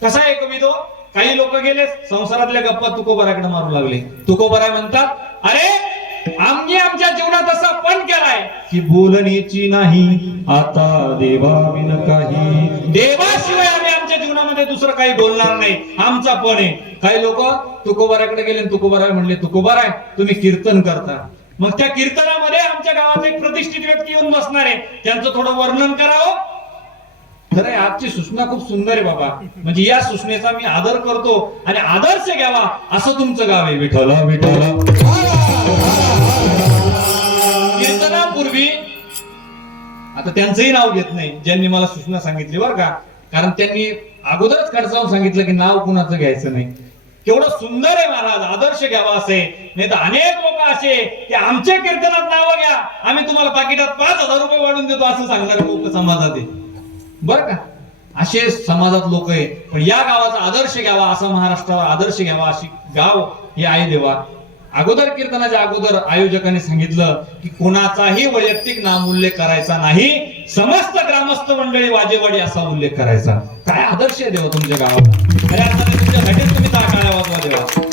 कसा एकविध हो? काही लोक गेले संसारातल्या गप्पा तुकोबाराकडे मारू लागले. तुकोबाराय म्हणतात, अरे आम्ही आमच्या जीवनात असा पण केलाय की बोलण्याची नाही आता देवाविन काही. देवाशिवाय आम्ही आमच्या जीवनामध्ये दुसरं काही बोलणार नाही. आमचा पण आहे. काही लोक तुकोबाराकडे गेले, तुकोबाराय म्हणले, तुकोबाराय तुम्ही कीर्तन करता, मग त्या कीर्तनामध्ये आमच्या गावात एक प्रतिष्ठित व्यक्ती येऊन बसणार आहे, त्यांचं थोडं वर्णन करावं. खरंय, आजची सूचना खूप सुंदर आहे बाबा. म्हणजे या सूचनेचा मी आदर करतो आणि आदर्श घ्यावा असं तुमचं गाव आहे. विठ्ठला विठ्ठला. कीर्तनापूर्वी आता त्यांचंही नाव घेत नाही ज्यांनी मला सूचना सांगितली बरं का, कारण त्यांनी अगोदरच खडसावून सांगितलं की नाव कुणाचं घ्यायचं नाही. केवढं सुंदर आहे महाराज, आदर्श घ्यावा असे. नाही तर अनेक लोक असे की आमच्या कीर्तनात नाव घ्या, आम्ही तुम्हाला पाकिटात 5,000 रुपये वाढून देतो असं सांगणारे लोक समाजात आहे बरं का. असे समाजात लोक आहे. पण या गावाचा आदर्श घ्यावा, असा महाराष्ट्रावर आदर्श घ्यावा अशी गाव हे आहे देवा. अगोदर कीर्तनाच्या अगोदर आयोजकांनी सांगितलं की कोणाचाही वैयक्तिक नाम उल्लेख करायचा नाही, समस्त ग्रामस्थ मंडळी वाजेवाडी असा उल्लेख करायचा. काय आदर्श आहे देवा तुमच्या गावात. खऱ्या अर्थाने तुमच्यासाठीच तुम्ही टाळ्या वाजवा देवा.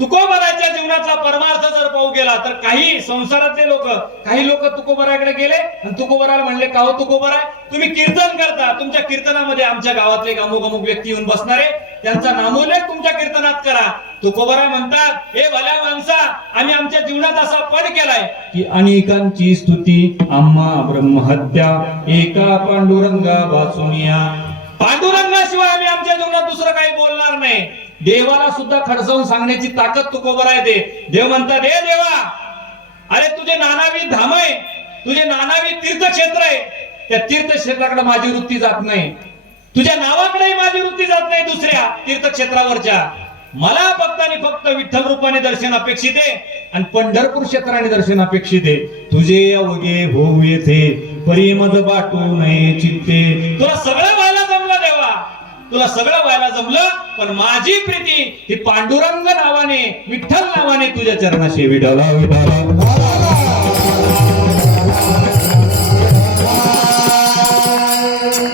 तुकोबाराच्या जीवनाचा परमार्थ जर पाहू गेला तर काही संसारातले लोक, काही लोक तुकोबाराकडे गेले आणि तुकोबाराला म्हणले, का हो तुकोबाराय तुम्ही कीर्तन करता, तुमच्या कीर्तनामध्ये आमच्या गावातले अमुक अमुक व्यक्ती येऊन बसणारे, त्यांचा नामोल्लेख तुमच्या कीर्तनात करा. तुकोबाराय म्हणतात, हे भल्या माणसा, आम्ही आमच्या जीवनात असा पण केलाय की अनेकांची स्तुती आम्हा ब्रह्महत्या एका पांडुरंगा वाचुनिया. पांडुरंगाशिवाय आम्ही आमच्या जीवनात दुसरं काही बोलणार नाही. देवाला सुद्धा खडसावून सांगण्याची ताकद तुकोबाराय दे. देव म्हणतात, हे देवा, अरे तुझे नानावी धाम आहे, तुझे नानावी तीर्थक्षेत्र आहे, त्या तीर्थक्षेत्राकडे माझी वृत्ती जात नाही, तुझ्या नावाकडेही माझी वृत्ती जात नाही दुसऱ्या तीर्थक्षेत्रावरच्या. मला फक्त आणि फक्त विठ्ठल रूपाने दर्शन अपेक्षित आहे आणि पंढरपूर क्षेत्राने दर्शन अपेक्षित आहे. तुझे अवघे होऊ येथे परिमद बाटू नये चित्ते. तुला सगळं व्हायला जमलं देवा, तुला सगळं व्हायला जमलं, पण माझी प्रीती ही पांडुरंग नावाने, विठ्ठल नावाने तुझ्या चरणाशी. विठ्ठला विठ्ठला.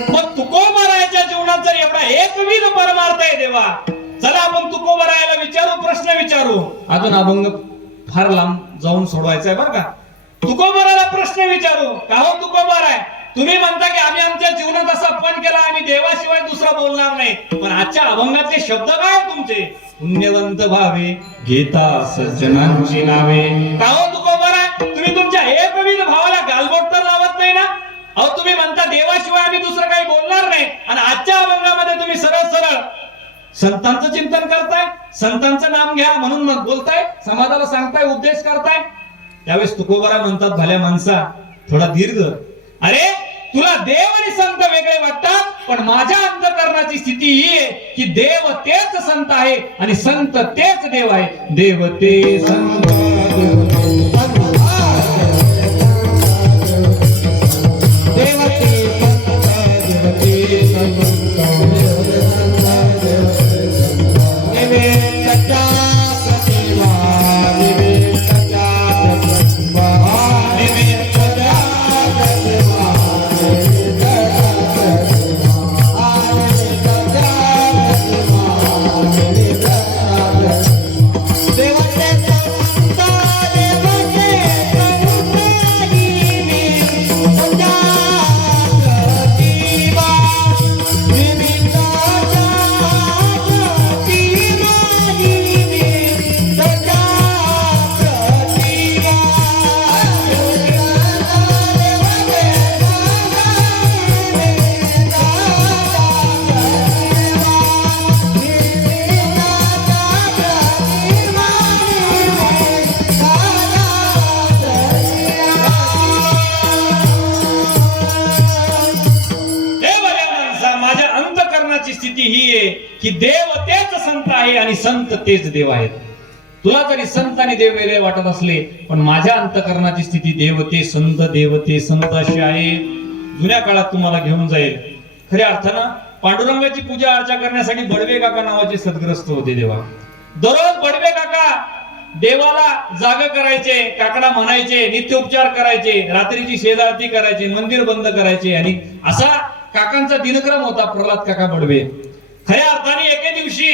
मग तुकोबारायच्या जीवनात जर एवढा एकविध परमार्थ आहे देवा, चला आपण तुकोबारायला विचारू, प्रश्न विचारू. अजून अभंग फार लांब जाऊन सोडवायचा आहे बरं का. तुकोबाराला प्रश्न विचारू, का हो तुकोबाराय तुम्ही म्हणता की आम्ही आमच्या जीवनात असा पण केला, आम्ही देवाशिवाय दुसरा बोलणार नाही. पण आजच्या अभंगातले शब्द काय आहेत तुमचे? पुण्यवंत भावे घेता सज्जनांची नावे. का हो तुकोबरा, तुम्ही तुमच्या एकविध भावाला गालबोट तर लावत नाही ना? अहो तुम्ही म्हणता देवाशिवाय आम्ही दुसरं काही बोलणार नाही, आणि आजच्या अभंगामध्ये तुम्ही सरळ सरळ संतांचं चिंतन करताय, संतांचं नाम घ्या म्हणून मग बोलताय, समाजाला सांगताय, उपदेश करताय. त्यावेळेस तुकोबरा म्हणतात, भल्या माणसा थोडा दीर्घ. अरे तुला देव आणि संत वेगळे वाटतात, पण माझ्या अंतःकरणाची स्थिती ही आहे की देव तेच संत आहे आणि संत तेच देव आहे. देव ते संत स्थिती ही आहे की देव तेच संत आहे आणि संत तेच देव आहेत. तुला जरी संत आणि देव वेगळे वाटत असले, पण माझ्या अंतःकरणाची स्थिती देव ते संत अशी आहे. जुन्या काळात तुम्हाला घेऊन जाईल. खऱ्या अर्थानं पांडुरंगाची पूजा अर्चा करण्यासाठी बडवे काका नावाचे सद्ग्रस्त होते देवा. दररोज बडवे काका देवाला जाग करायचे, काकडा म्हणायचे, नित्योपचार करायचे, रात्रीची शेजारती करायचे, मंदिर बंद करायचे, आणि असा काकांचा दिनक्रम होता. प्रल्हाद काका बडवे. खऱ्या अर्थाने एके दिवशी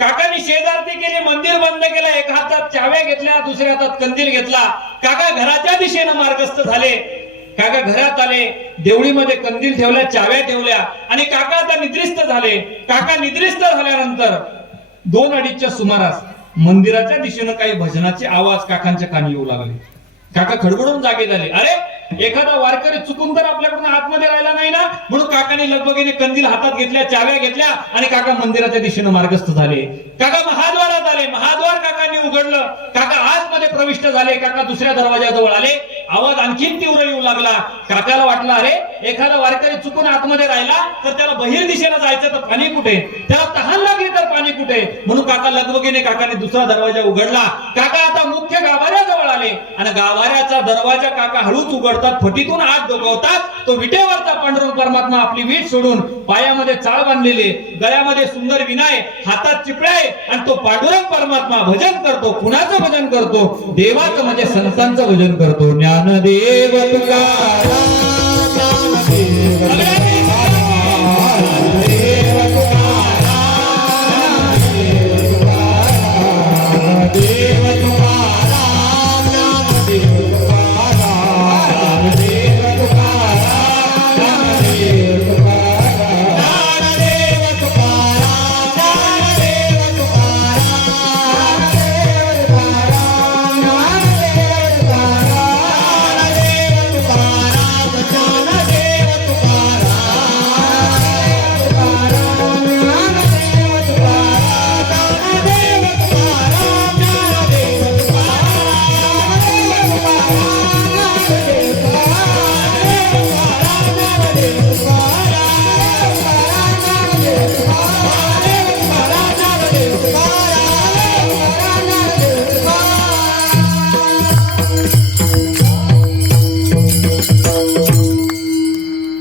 काकांनी शेजारती केली, मंदिर बंद केलं, एका हातात चाव्या घेतल्या, दुसऱ्या हातात कंदील घेतला. काका घराच्या दिशेनं मार्गस्थ झाले. काका घरात आले, देवळीमध्ये कंदील ठेवल्या, चाव्या ठेवल्या, आणि काका आता निद्रिस्त झाले. काका निद्रिस्त झाल्यानंतर 2-2:30च्या सुमारास मंदिराच्या दिशेनं काही भजनाचे आवाज काकांच्या कानी येऊ लागले. काका खडबडून जागे झाले. अरे एखादा वारकरी चुकून तर आपल्याकडून आतमध्ये राहिला नाही ना, म्हणून काकांनी लगबगीने कंदील हातात घेतल्या, चाव्या घेतल्या, आणि काका मंदिराच्या दिशेनं मार्गस्थ झाले. काका महाद्वारात आले. महाद्वार काकांनी उघडलं. काका आतमध्ये प्रविष्ट झाले. काका दुसऱ्या दरवाजाजवळ आले. आवाज आणखीन तीव्र येऊ लागला. काकाला वाटलं अरे एखादा वारकरी चुकून आतमध्ये राहिला तर त्याला बहिर दिशेला जायचं, तर पाणी कुठे? त्याला तहान लागली तर पाणी कुठे? म्हणून काका लगबगीने काकाने दुसरा दरवाजा उघडला. काका आता मुख्य गाभाऱ्याजवळ आले, आणि गाभाऱ्याचा दरवाजा काका हळूच उघडतात, फटीतून आत डोकावतात. तो विटेवरचा पांडुरंग परमात्मा आपली वीट सोडून, पायामध्ये चाळ बांधलेले, गळ्यामध्ये सुंदर विनाय, हातात चिपळ्या आहे, आणि तो पांडुरंग परमात्मा भजन करतो. कुणाचं भजन करतो? देवाचं, म्हणजे संतांचं भजन करतो. ज्ञानदेव तुकाराम,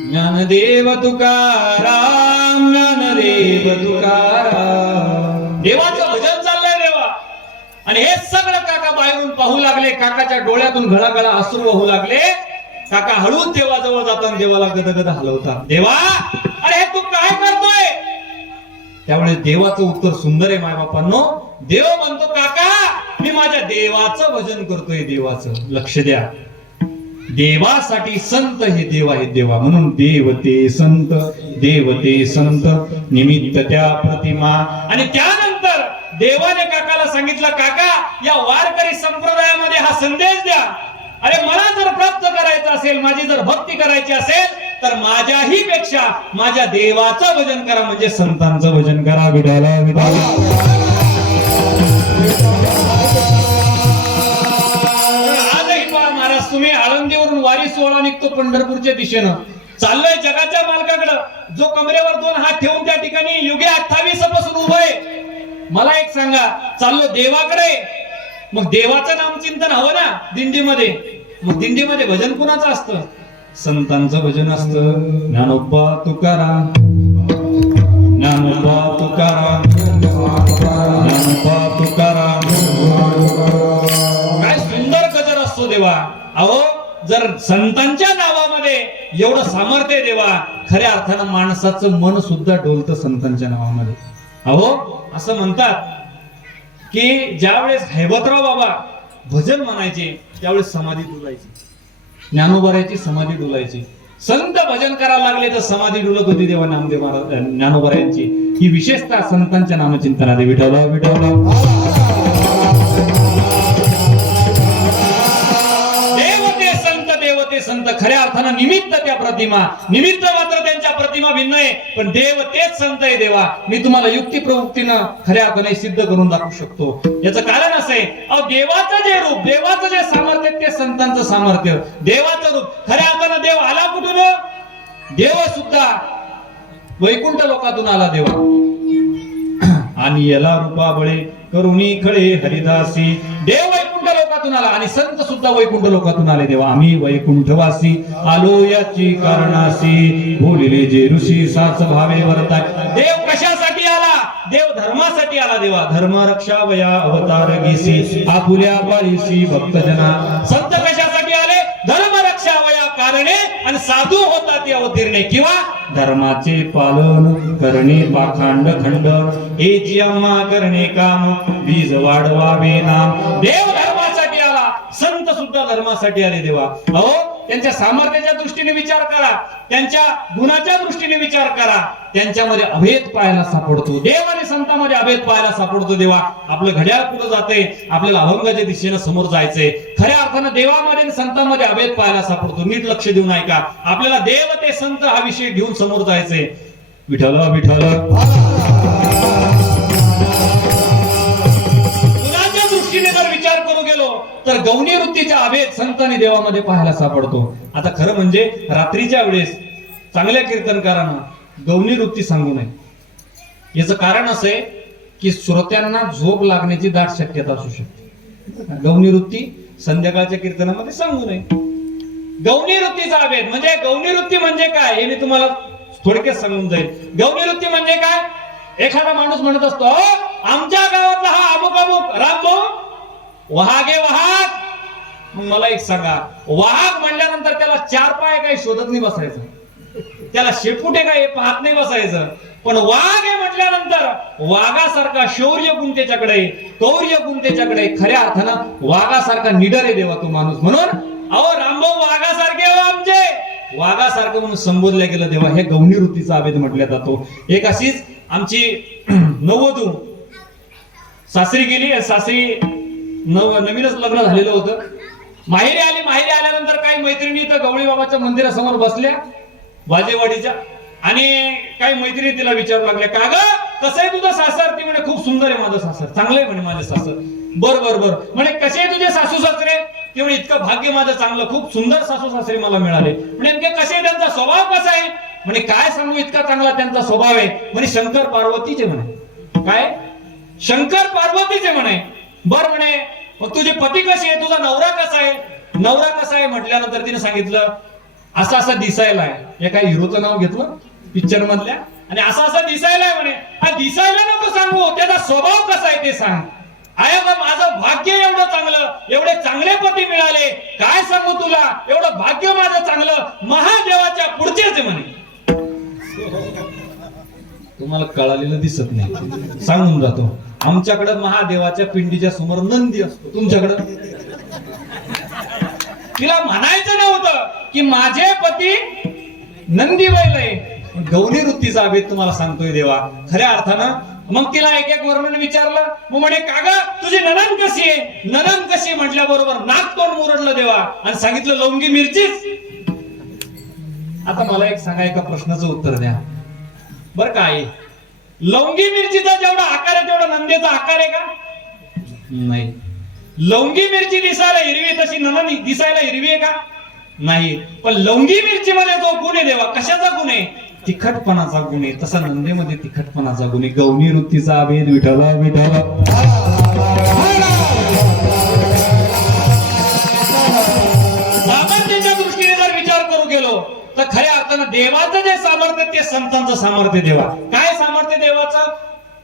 ज्ञानदेव तुकाराम, ज्ञानदेव तुकाराम. देवाचं भजन चाललंय देवा. आणि हे सगळं काका बाहेरून पाहू लागले. काकाच्या डोळ्यातून घळाघळा अश्रू वाहू लागले. काका हळूच देवाजवळ जातात, देवाला गदगद हलवतात. देवा, अरे हे तू काय करतोय? त्यामुळे देवाचं उत्तर सुंदर आहे मायबापांनो. देव म्हणतो काका मी माझ्या देवाचं भजन करतोय. देवाचं लक्ष द्या. देवासाठी संत हे देव आहेत देवा. म्हणून देवते संत, देवते संत निमित्त त्या प्रतिमा. आणि त्यानंतर देवाने काकाला सांगितलं, काका या वारकरी संप्रदायामध्ये हा संदेश द्या, अरे मला जर प्राप्त करायचं असेल, माझी जर भक्ती करायची असेल, तर माझ्याही पेक्षा माझ्या देवाचं भजन करा, म्हणजे संतांचं भजन करा. विठाला विठाला. आजही पहा महाराज, तुम्ही आळंदीवरून वारी सोहळा निघतो पंढरपूरच्या दिशेनं, चाललोय जगाच्या मालकाकडं, जो कमरेवर 2 हात ठेवून त्या ठिकाणी युगे 28 पासून उभं आहे. मला एक सांगा, चाललो देवाकडे, मग देवाचं नामचिंतन हवं ना दिंडीमध्ये. मग दिंडीमध्ये भजन कुणाचं असतं? संतांचं भजन असतं. ज्ञानोबा तुकाराम, ज्ञानोबा तुकाराम, ज्ञानोबा तुकाराम. काय सुंदर गजर असतो देवा. अहो, जर संतांच्या नावामध्ये एवढं सामर्थ्य देवा, खऱ्या अर्थानं माणसाचं मन सुद्धा डोलतं संतांच्या नावामध्ये. अहो असं म्हणतात की ज्यावेळेस हैबतराव बाबा भजन म्हणायचे त्यावेळेस समाधी डुलायची, ज्ञानोबाराची समाधी डोलायची. संत भजन करायला लागले तर समाधी डुलत होती देवा नामदेव महाराज ज्ञानोबारायांची ही विशेषता संतांच्या नामचिंतनात. विठोबा विठोबा. देवते संत खऱ्या अर्थानं निमित्त त्या प्रतिमा. निमित्त मात्र त्यांच्या प्रतिमा भिन्न आहे, पण देव तेच संत आहे देवा. मी तुम्हाला युक्ती प्रवृत्तीनं खऱ्या अर्थाने सिद्ध करून दाखवू शकतो. याचं कारण असं आहे, अहो देवाचं जे रूप, देवाचं जे सामर्थ्य ते संतांचं सामर्थ्य. देवाचं रूप खऱ्या अर्थानं देव आला कुठून? देव सुद्धा वैकुंठ लोकातून आला देवा. आणि याला रूपा बळे करुणी खळे हरिदासी. देव वैकुंठ लोकातून आला आणि संत सुद्धा वैकुंठ लोकातून आले देवा. आम्ही वैकुंठवासी आलो याची कारणासी, बोलिले जे ऋषी साच भावे वर्ताय. देव कशासाठी आला? देव धर्मासाठी आला देवा. धर्म रक्षा वया अवतार घेसी, आपुल्या पाळीसी भक्तजना. संत कशासाठी आले? धर्म रक्षा वया कारणे आणि साधू होता ते अवतीर्णे, किंवा धर्माचे पालन करणे पाखंड खंड, हे जी आम्हा करणे काम, बीज वाढवावे नाम. देव धर्मासाठी आला, संत सुद्धा धर्मासाठी आले देवा. अहो त्यांच्या सामर्थ्याच्या दृष्टीने विचार करा, त्यांच्या गुणाच्या दृष्टीने विचार करा, त्यांच्यामध्ये अभेद पाहायला सापडतो. देव आणि संतांमध्ये अभेद पाहायला सापडतो देवा. आपलं घड्याळ पुढे जाते, आपल्याला अभंगाच्या दिशेने समोर जायचंय. खऱ्या अर्थानं देवामध्ये आणि संतांमध्ये अभेद पाहायला सापडतो. नीट लक्ष देऊन ऐका, आपल्याला देव ते संत हा विषय घेऊन समोर जायचंय. विठ्ठल विठ्ठल. गुणाच्या दृष्टीने जर विचार करू गेलो तर गौणी वृत्तीचा अभेद संत आणि देवामध्ये पाहायला सापडतो. आता खरं म्हणजे रात्रीच्या वेळेस चांगल्या कीर्तनकारांना गौणी वृत्ती सांगू नये. याचं कारण असं आहे की श्रोत्यांना झोप लागण्याची दाट शक्यता असू शकते. गौणी वृत्ती संध्याकाळच्या कीर्तनामध्ये सांगू नये. गौणी वृत्तीचा अभेद म्हणजे, गौणी वृत्ती म्हणजे काय हे मी तुम्हाला थोडक्यात सांगून जाईल. गौणी वृत्ती म्हणजे काय? एखादा माणूस म्हणत असतो, आमच्या गावातला हा अमुक अमुक रामभाऊ वहागे वाहक. मग मला एक सांगा, वाहक म्हणल्यानंतर त्याला 4 पाय काही शोधत नाही बसायचं, त्याला शेपुटे काय पाहत नाही बसायचं. पण वाघ हे म्हटल्यानंतर वाघासारखा शौर्य गुण त्याच्याकडे, कौर्य गुण त्याच्याकडे. खऱ्या अर्थानं वाघासारखा निडर आहे देवा तो माणूस. म्हणून अहो रामभाऊ वाघासारखे हो आमचे, वाघासारखं म्हणून संबोधल्या गेलं देवा. हे गौणी वृत्तीचा अभेद म्हटला जातो. एक अशीच आमची नववधू सासरी गेली. सासरी नवीनच लग्न झालेलं होतं. माहेरी आली. माहेरी आल्यानंतर काही मैत्रिणी तर गवळी बाबाच्या मंदिरासमोर बसल्या वाजेवाडीच्या, आणि काही मैत्रिणी तिला विचारू लागल्या, का ग कसं आहे तुझं सासर? ती म्हणे खूप सुंदर आहे माझं सासर, चांगलं आहे म्हणे माझं सासर. बर बर बर म्हणे, कसे आहे तुझे सासू सासरे? ते म्हणे इतकं भाग्य माझं चांगलं, खूप सुंदर सासू सासरे मला मिळाले. म्हणजे नेमके कसे, त्यांचा स्वभाव कसा आहे? म्हणे काय सांगू, इतका चांगला त्यांचा स्वभाव आहे. म्हणे शंकर पार्वतीचे म्हणे. काय? शंकर पार्वतीचे म्हणे. बर म्हणे, मग तुझे पती कसे आहे? तुझा नवरा कसा आहे? नवरा कसा आहे म्हटल्यानंतर तिने सांगितलं, असा असा दिसायला आहे. एका हिरोचं नाव घेतलं पिक्चर मधल्या, आणि असा असा दिसायला आहे म्हणे. हा दिसायला नको सांगू, त्याचा स्वभाव कसा आहे ते सांग. आहे बा माझं भाग्य एवढं चांगलं, एवढे चांगले पती मिळाले, काय सांगू तुला, एवढं भाग्य माझं चांगलं, महादेवाच्या पुढचेच आहे म्हणे. तुम्हाला कळालेलं दिसत नाही, सांगून जातो. आमच्याकडे महादेवाच्या पिंडीच्या समोर नंदी असतो, तुमच्याकडं तिला म्हणायचं नव्हतं की माझे पती नंदी बैल आहे. गौरी वृत्तीचा अभेद तुम्हाला सांगतोय देवा खऱ्या अर्थानं. मग तिला एक एक वर्णन विचारलं. मग म्हणे कागा तुझी नणन कशी आहे? नणन कशी म्हटल्या बरोबर नाक तोंड मुरडलं देवा आणि सांगितलं लवंगी मिरचीच. आता मला एक सांगा, एका प्रश्नाचं उत्तर द्या बर काय. लवंगी मिरचीचा जेवढा आकार आहे तेवढा नंदेचा आकार आहे का? नाही. लवंगी मिरची दिसायला हिरवी तशी ननन दिसायला हिरवी आहे का? नाही. पण लवंगी मिरची मध्ये जो गुण आहे देवा कशाचा गुण आहे? तिखटपणाचा गुण आहे. तसा नंदेमध्ये तिखटपणाचा गुण आहे. गौरी वृत्तीचा अभेद विठला विठला. सामर्थ्याच्या दृष्टीने जर विचार करू गेलो तर खऱ्या अर्थानं देवाचं जे सामर्थ्य ते संतांचं सामर्थ्य. देवा काय सामर्थ्य देवाचं?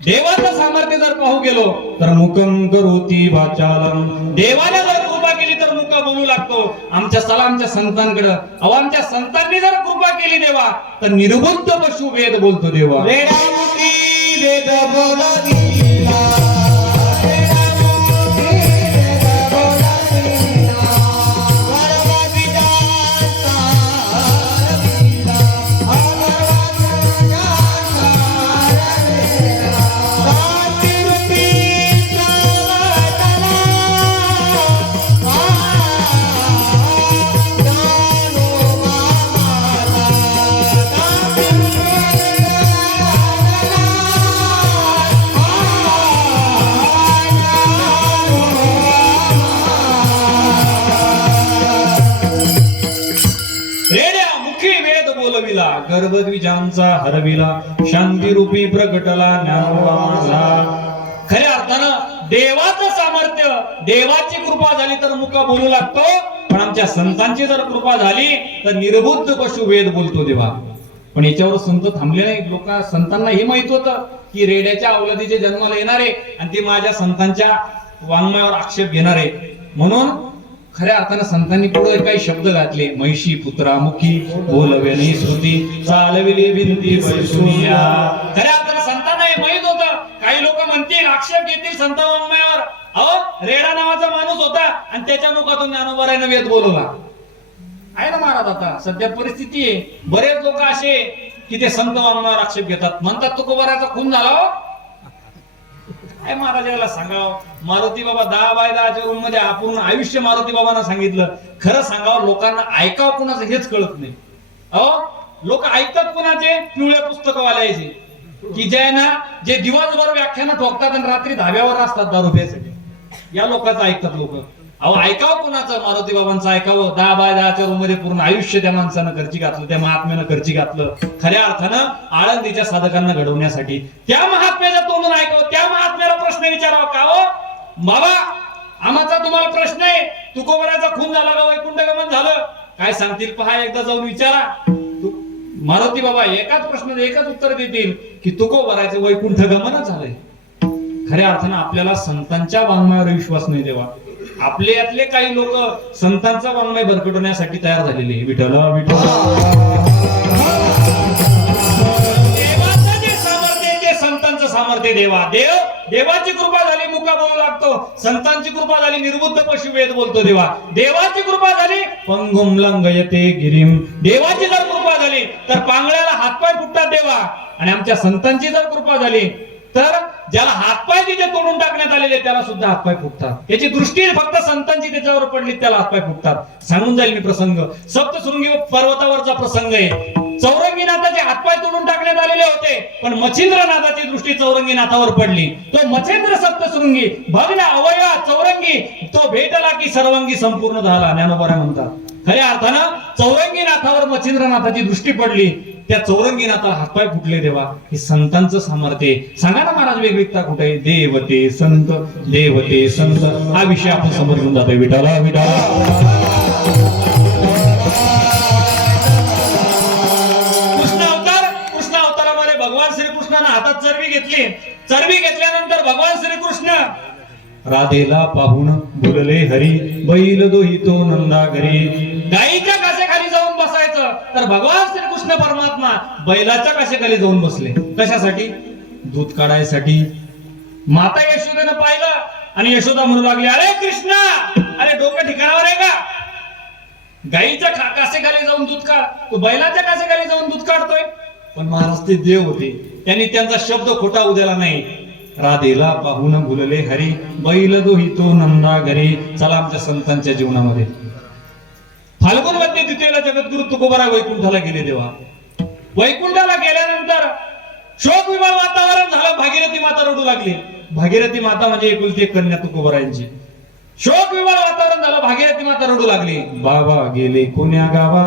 देवाचं सामर्थ्य जर पाहू गेलो तर मुकं करोति वाचालम. देवाने जर कृपा केली तर मुका बोलू लागतो. आमच्या संतांकडे अहो आमच्या संतांनी जर कृपा केली देवा तर निर्बुद्ध पशु वेद बोलतो देवा. वेदामुखी वेद बोलविला, गर्भद्विजांचा हरविला, शांती रूपी प्रगटला ज्ञानोबा माझा. खऱ्या अर्थानं देवाचं सामर्थ्य, देवाची कृपा झाली तर मुका बोलू लागतो. पण आमच्या संतांची जर कृपा झाली तर निर्बुद्ध पशु वेद बोलतो देवा. पण याच्यावर संत थांबले नाही. लोक संतांना हे माहित होतं की रेड्याच्या अवलादीचे जन्माला येणारे आणि ते माझ्या संतांच्या वाङ्मयावर आक्षेप घेणारे. म्हणून खऱ्या अर्थानं संतांनी पुढे काही शब्द घातले. महिषी पुत्रा मुखी बोलवेली श्रुती चालविली भिंती बैसुनिया. खऱ्या अर्थानं संतांना हे माहित होतं. काही लोक म्हणतील आक्षेप घेतील संत वाङ्मयावर. अहो रेडा नावाचा माणूस होता आणि त्याच्या मुखातून ज्ञानोबारायनं वेद बोलवला. आहे ना महाराज. आता सध्या परिस्थिती आहे. बरेच लोक असे की ते संत वाङ्मयावर आक्षेप घेतात. म्हणतात तुकोबाराचा खून झाला हो. काय महाराजाला सांगावं. मारुती बाबा 10/10च्या रूम मध्ये अपूर्ण आयुष्य मारुती बाबांना सांगितलं. खरं सांगावं लोकांना ऐकावं कुणाचं हेच कळत नाही. अहो लोक ऐकतात कुणाचे? पिवळ्या पुस्तकवाल्याचे की जे ना जे दिवसभर व्याख्यानं ठोकतात आणि रात्री धाब्यावर असतात दारू प्यायसाठी. या लोकांचं ऐकतात लोक. अहो ऐकावं कुणाचं? मारुती बाबांचं ऐकावं. 10/10च्या रूम मध्ये पूर्ण आयुष्य त्या माणसानं खर्ची घातलं, त्या महात्म्यानं खर्ची घातलं. खऱ्या अर्थानं आळंदीच्या साधकांना घडवण्यासाठी त्या महात्म्याच्या तोंडून ऐकावं. त्या महात्म्याला प्रश्न विचारावा का हो बाबा आमचा तुम्हाला प्रश्न आहे, तुकोबराचा खून झाला का वैकुंठ गमन झालं? काय सांगतील पहा, एकदा जाऊन विचारा. मारुती बाबा एकाच प्रश्नाचं एकच उत्तर देतील की तुकोबराचं वैकुंठ गमनच झालंय. खऱ्या अर्थानं आपल्याला संतांच्या वाङ्मयावर विश्वास नाही देवा. आपले यातले काही लोक संतांचा वाङ्मय भरकटवण्यासाठी तयार झालेले. विठला विठला. देवाचं जे सामर्थ्य ते संतांचं सामर्थ्य. देवाची कृपा झाली मुका बोलू लागतो. संतांची कृपा झाली निर्बुद्ध पशु वेद बोलतो देवा. देवाची कृपा झाली पंगुम लंघयते गिरिम. देवाची जर कृपा झाली तर पांगळ्याला हातपाय फुटतात देवा. आणि आमच्या संतांची जर कृपा झाली तर ज्याला हातपाय तिथे तोडून टाकण्यात आलेले त्याला सुद्धा हातपाय फुटतात. त्याची दृष्टी फक्त संतांची त्याच्यावर पडली त्याला हातपाय फुटतात. सांगून जाईल मी प्रसंग. सप्तशृंगी पर्वतावरचा प्रसंग आहे. चौरंगीनाथाचे हातपाय तोडून टाकण्यात आलेले होते पण मच्छिंद्रनाथाची दृष्टी चौरंगीनाथावर पडली. तो मच्छिंद्र सप्तशृंगी भग्न अवयवा चौरंगी तो भेटला की सर्वांगी संपूर्ण झाला. ज्ञानोबा म्हणतात. खऱ्या अर्थानं चौरंगीनाथावर मच्छिंद्रनाथाची दृष्टी पडली. त्या चौरंगीनाथाला हातपाय फुटले देवा. हे संतांचं सामर्थ्य. सांगा ना महाराज वेगवेगळा कुठे आहे? देवते संत देवते संत हा विषय आपण समोर घेऊन जातोय. विठाला विठाला. कृष्ण अवतारामध्ये भगवान श्रीकृष्णाने हातात चरबी घेतली. चरबी घेतल्यानंतर भगवान श्रीकृष्ण राधेला पाहून बोलले हरी बैल दोहितो नंदा घरी. गाईच्या कासेखाली जाऊन बसायचं तर भगवान श्रीकृष्ण परमात्मा बैलाच्या कासेखाली जाऊन बसले. कशासाठी? दूध काढायसाठी. माता यशोदेनं पाहिलं आणि यशोदा म्हणू लागली अरे कृष्णा, अरे डोकं ठिकाणावर आहे का? गाईच्या कासेखाली जाऊन दूध काढ, तो बैलाच्या कासेखाली जाऊन दूध काढतोय. पण महाराज ते देव होते, त्यांनी त्यांचा शब्द खोटा उद्याला नाही. राधेला पाहून भुलले हरी, बैल दोहितो नंदा घरी. चला आमच्या संतांच्या जीवनामध्ये फाल्गुन मध्ये तिथेला जगद्गुरु तुकोबाराय वैकुंठाला गेले. तेव्हा वैकुंठाला गेल्यानंतर शोक विवाह वातावरण झालं. भागीरथी माता रडू लागली. भागीरथी माता म्हणजे एकुलती एक कन्या तुकोबारायांची. शोक विवाह वातावरण झालं. भागीरथी माता रडू लागली. बाबा गेले कोण्या गावा,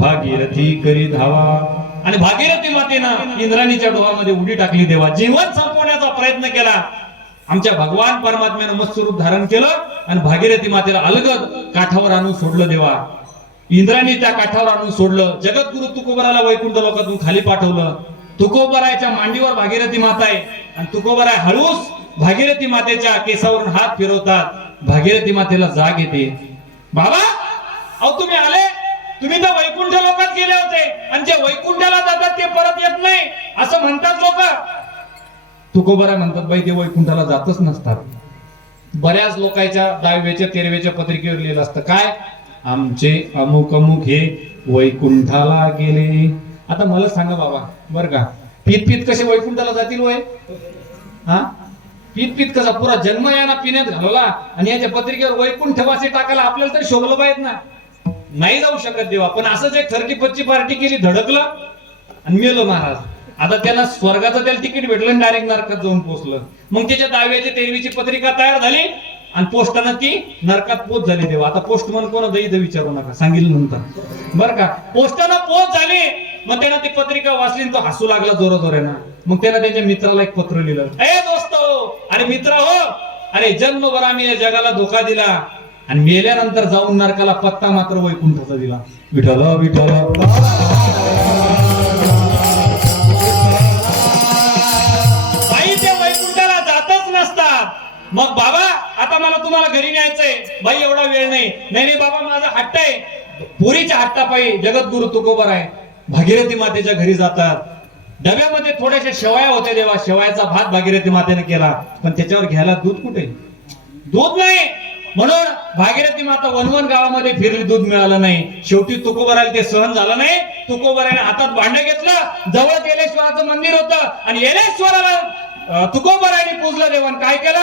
भागीरथी करी धावा. आणि भागीरथी मातेनं इंद्राणीच्या डोहामध्ये उडी टाकली. देवा जीवन संपवण्याचा प्रयत्न केला. आमच्या भगवान परमात्म्यानं मत्स्य रूप धारण केलं आणि भागीरथी मातेला अलगद काठावर आणून सोडलं. देवा इंद्राणी त्या काठावर आणून सोडलं. जगद्गुरु तुकोबाराला वैकुंठ लोकातून खाली पाठवलं. तुकोबारायच्या मांडीवर भागीरथी माता आहे आणि तुकोबाराय हळूच भागीरथी मातेच्या केसावरून हात फिरवतात. भागीरथी मातेला जाग येते. बाबा अहो तुम्ही आले, तुम्ही तर वैकुंठ लोकात गेले होते आणि जे वैकुंठाला जातात ते परत येत नाही असं म्हणतात लोक. तुकोबाराय म्हणतात बाई ते वैकुंठाला जातच नसतात. बऱ्याच लोकांच्या 10व्याच्या 13व्याच्या पत्रिकेवर लिहिलं असतं काय, आमचे अमुक अमुक हे वैकुंठाला गेले. आता मला सांगा बाबा बर का, पीत कसे वैकुंठाला जातील वय? हा पीत कसा पुरा जन्म याना पिण्यात घालवला आणि याच्या पत्रिकेवर वैकुंठवासी टाकायला आपल्याला तरी शोभलं पाहिजे ना. नाही जाऊ शकत देवा. पण असंच एक थर्टी पच्ची पार्टी केली, धडकलं आणि मेलो महाराज. आता त्याला स्वर्गाचं त्याला तिकीट भेटलं, डायरेक्ट नरकात जाऊन पोहोचलं. मग त्याच्या 10व्याची 13वीची पत्रिका तयार झाली आणि पोस्टानं ती नरकात पोच झाली. देवा आता पोस्टमन कोण होतं इथं विचारू नका, सांगितलं नंतर बरं का. पोस्टानं पोच झाली. मग त्यानं ती पत्रिका वाचली आणि तो हसू लागला जोराजोरानं. मग त्यानं त्याच्या मित्राला एक पत्र लिहिलं, ए दोस्त हो, अरे मित्र हो, अरे जन्मभर आम्ही या जगाला धोका दिला आणि मेल्यानंतर जाऊन नरकाला पत्ता मात्र वैकुंठाचा दिला. विठ्ठल विठ्ठल बाई ते वैकुंठाला जातच नसतात. मग बाबा आता मला तुम्हाला घरी न्यायचंय. बाई एवढा वेळ नाही. नाही बाबा माझा हट्ट आहे. पुरीच्या हट्टापायी जगद्गुरु तुकोबाराय भागीरथी मातेच्या घरी जातात. डब्यामध्ये थोड्याशा शेवया होत्या. देवा शेवयाचा भात भागीरथी मातेने केला, पण त्याच्यावर घ्यायला दूध कुठे? दूध नाही. म्हणून भागीरथी माता वनवन गावामध्ये फिरली, दूध मिळालं नाही. शेवटी तुकोबारायला ते सहन झालं नाही. तुकोबारायने हातात भांड घेतलं. जवळ येलेश्वराचं मंदिर होतं आणि येलेश्वराला तुकोबारायने पूजलं. देवान काय केलं?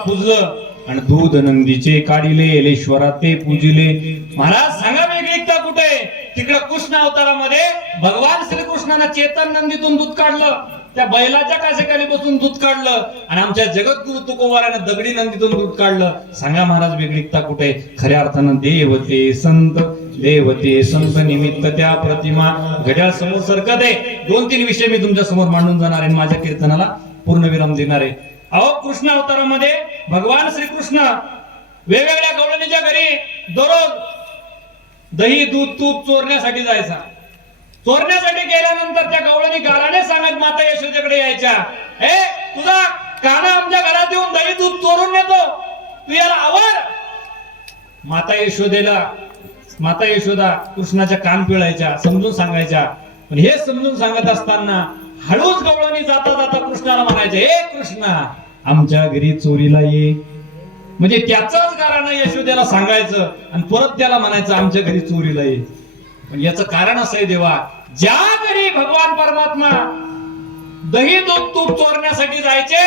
पूजलं आणि दूध नंदीचे काढिले. येलेश्वरा ते पूजिले. महाराज सांगा वेगळीकता कुठे? तिकडे कृष्ण अवतारामध्ये भगवान श्रीकृष्णानं चेतन नंदीतून दूध काढलं, त्या बैलाच्या कासेखाली बसून दूध काढलं आणि आमच्या जगद्गुरु तुकोबारानं दगडी नंदीतून दूध काढलं. सांगा महाराज वेगळीकता कुठे? खऱ्या अर्थानं देवते संत निमित्त त्या प्रतिमा घड्याळ समोर सरकत आहे. 2-3 विषय मी तुमच्या समोर मांडून जाणार आहे, माझ्या कीर्तनाला पूर्णविराम देणार आहे. अहो कृष्ण अवतारामध्ये भगवान श्रीकृष्ण वेगवेगळ्या गवळणीच्या घरी दररोज दही दूध तूप चोरण्यासाठी जायचा. चोरण्यासाठी गेल्यानंतर त्या गवळणी गाराने सांगत माता यशोदेकडे यायच्या, ए तुझा काना आमच्या घरात येऊन दही दूध चोरून नेतो, तू याला आवड. माता यशोदा कृष्णाच्या कान पिळायच्या, समजून सांगायच्या. पण हे समजून सांगत असताना हळूच गवळणी जाता जाता कृष्णाला म्हणायचे, हे कृष्णा आमच्या घरी चोरीला ये. म्हणजे त्याच गारानं यशोदेला सांगायचं आणि परत त्याला म्हणायचं आमच्या घरी चोरीला ये. पण याचं कारण असं आहे देवा, ज्या घरी भगवान परमात्मा दही दूध तूप चोरण्यासाठी जायचे